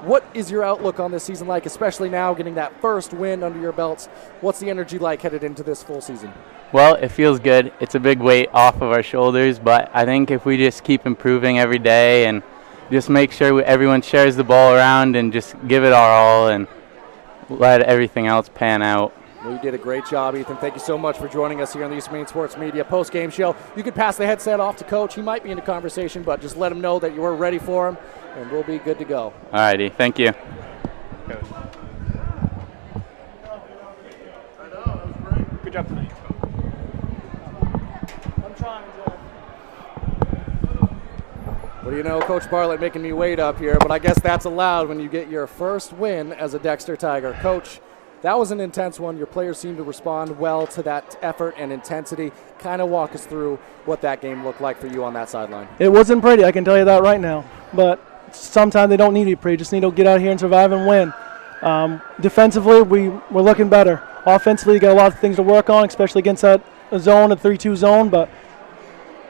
What is your outlook on this season like, especially now getting that first win under your belts? What's the energy like headed into this full season? Well, it feels good. It's a big weight off of our shoulders, but I think if we just keep improving every day and just make sure everyone shares the ball around and just give it our all and let everything else pan out. Well, you did a great job, Ethan. Thank you so much for joining us here on the East Main Sports Media post-game show. You could pass the headset off to Coach. He might be in a conversation, but just let him know that you were ready for him, and we'll be good to go. All righty. Thank you. Good job tonight. I'm trying to. What do you know, Coach Bartlett making me wait up here, but I guess that's allowed when you get your first win as a Dexter Tiger. Coach, that was an intense one. Your players seemed to respond well to that effort and intensity. Kind of walk us through what that game looked like for you on that sideline. It wasn't pretty, I can tell you that right now. But sometimes they don't need to be pretty. Just need to get out here and survive and win. Defensively, we're looking better. Offensively, you got a lot of things to work on, especially against that zone, a 3-2 zone, but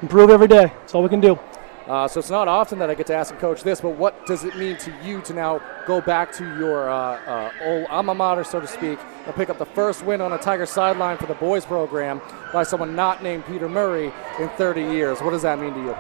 improve every day. That's all we can do. So it's not often that I get to ask a coach this, but what does it mean to you to now go back to your old alma mater, so to speak, and pick up the first win on a Tiger sideline for the boys program by someone not named Peter Murray in 30 years? What does that mean to you?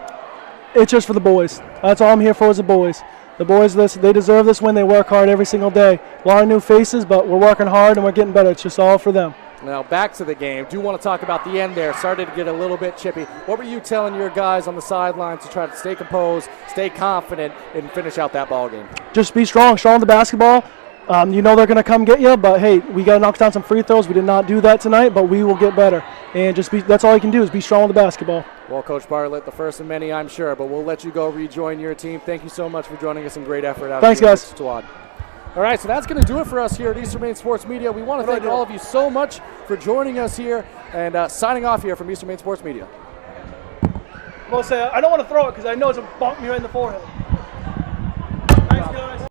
It's just for the boys. That's all I'm here for is the boys. The boys, they deserve this win. They work hard every single day. A lot of new faces, but we're working hard and we're getting better. It's just all for them. Now back to the game. Do want to talk about the end there. Started to get a little bit chippy. What were you telling your guys on the sidelines to try to stay composed, stay confident, and finish out that ball game? Just be strong with the basketball. You know they're going to come get you, but hey, we got to knock down some free throws. We did not do that tonight, but we will get better. And that's all you can do is be strong with the basketball. Well, Coach Bartlett, the first of many, I'm sure, but we'll let you go rejoin your team. Thank you so much for joining us, and great effort out of your squad. All right, so that's going to do it for us here at Eastern Maine Sports Media. We want to thank all of you so much for joining us here, and signing off here from Eastern Maine Sports Media. Well, I don't want to throw it because I know it's going to bonk me right in the forehead.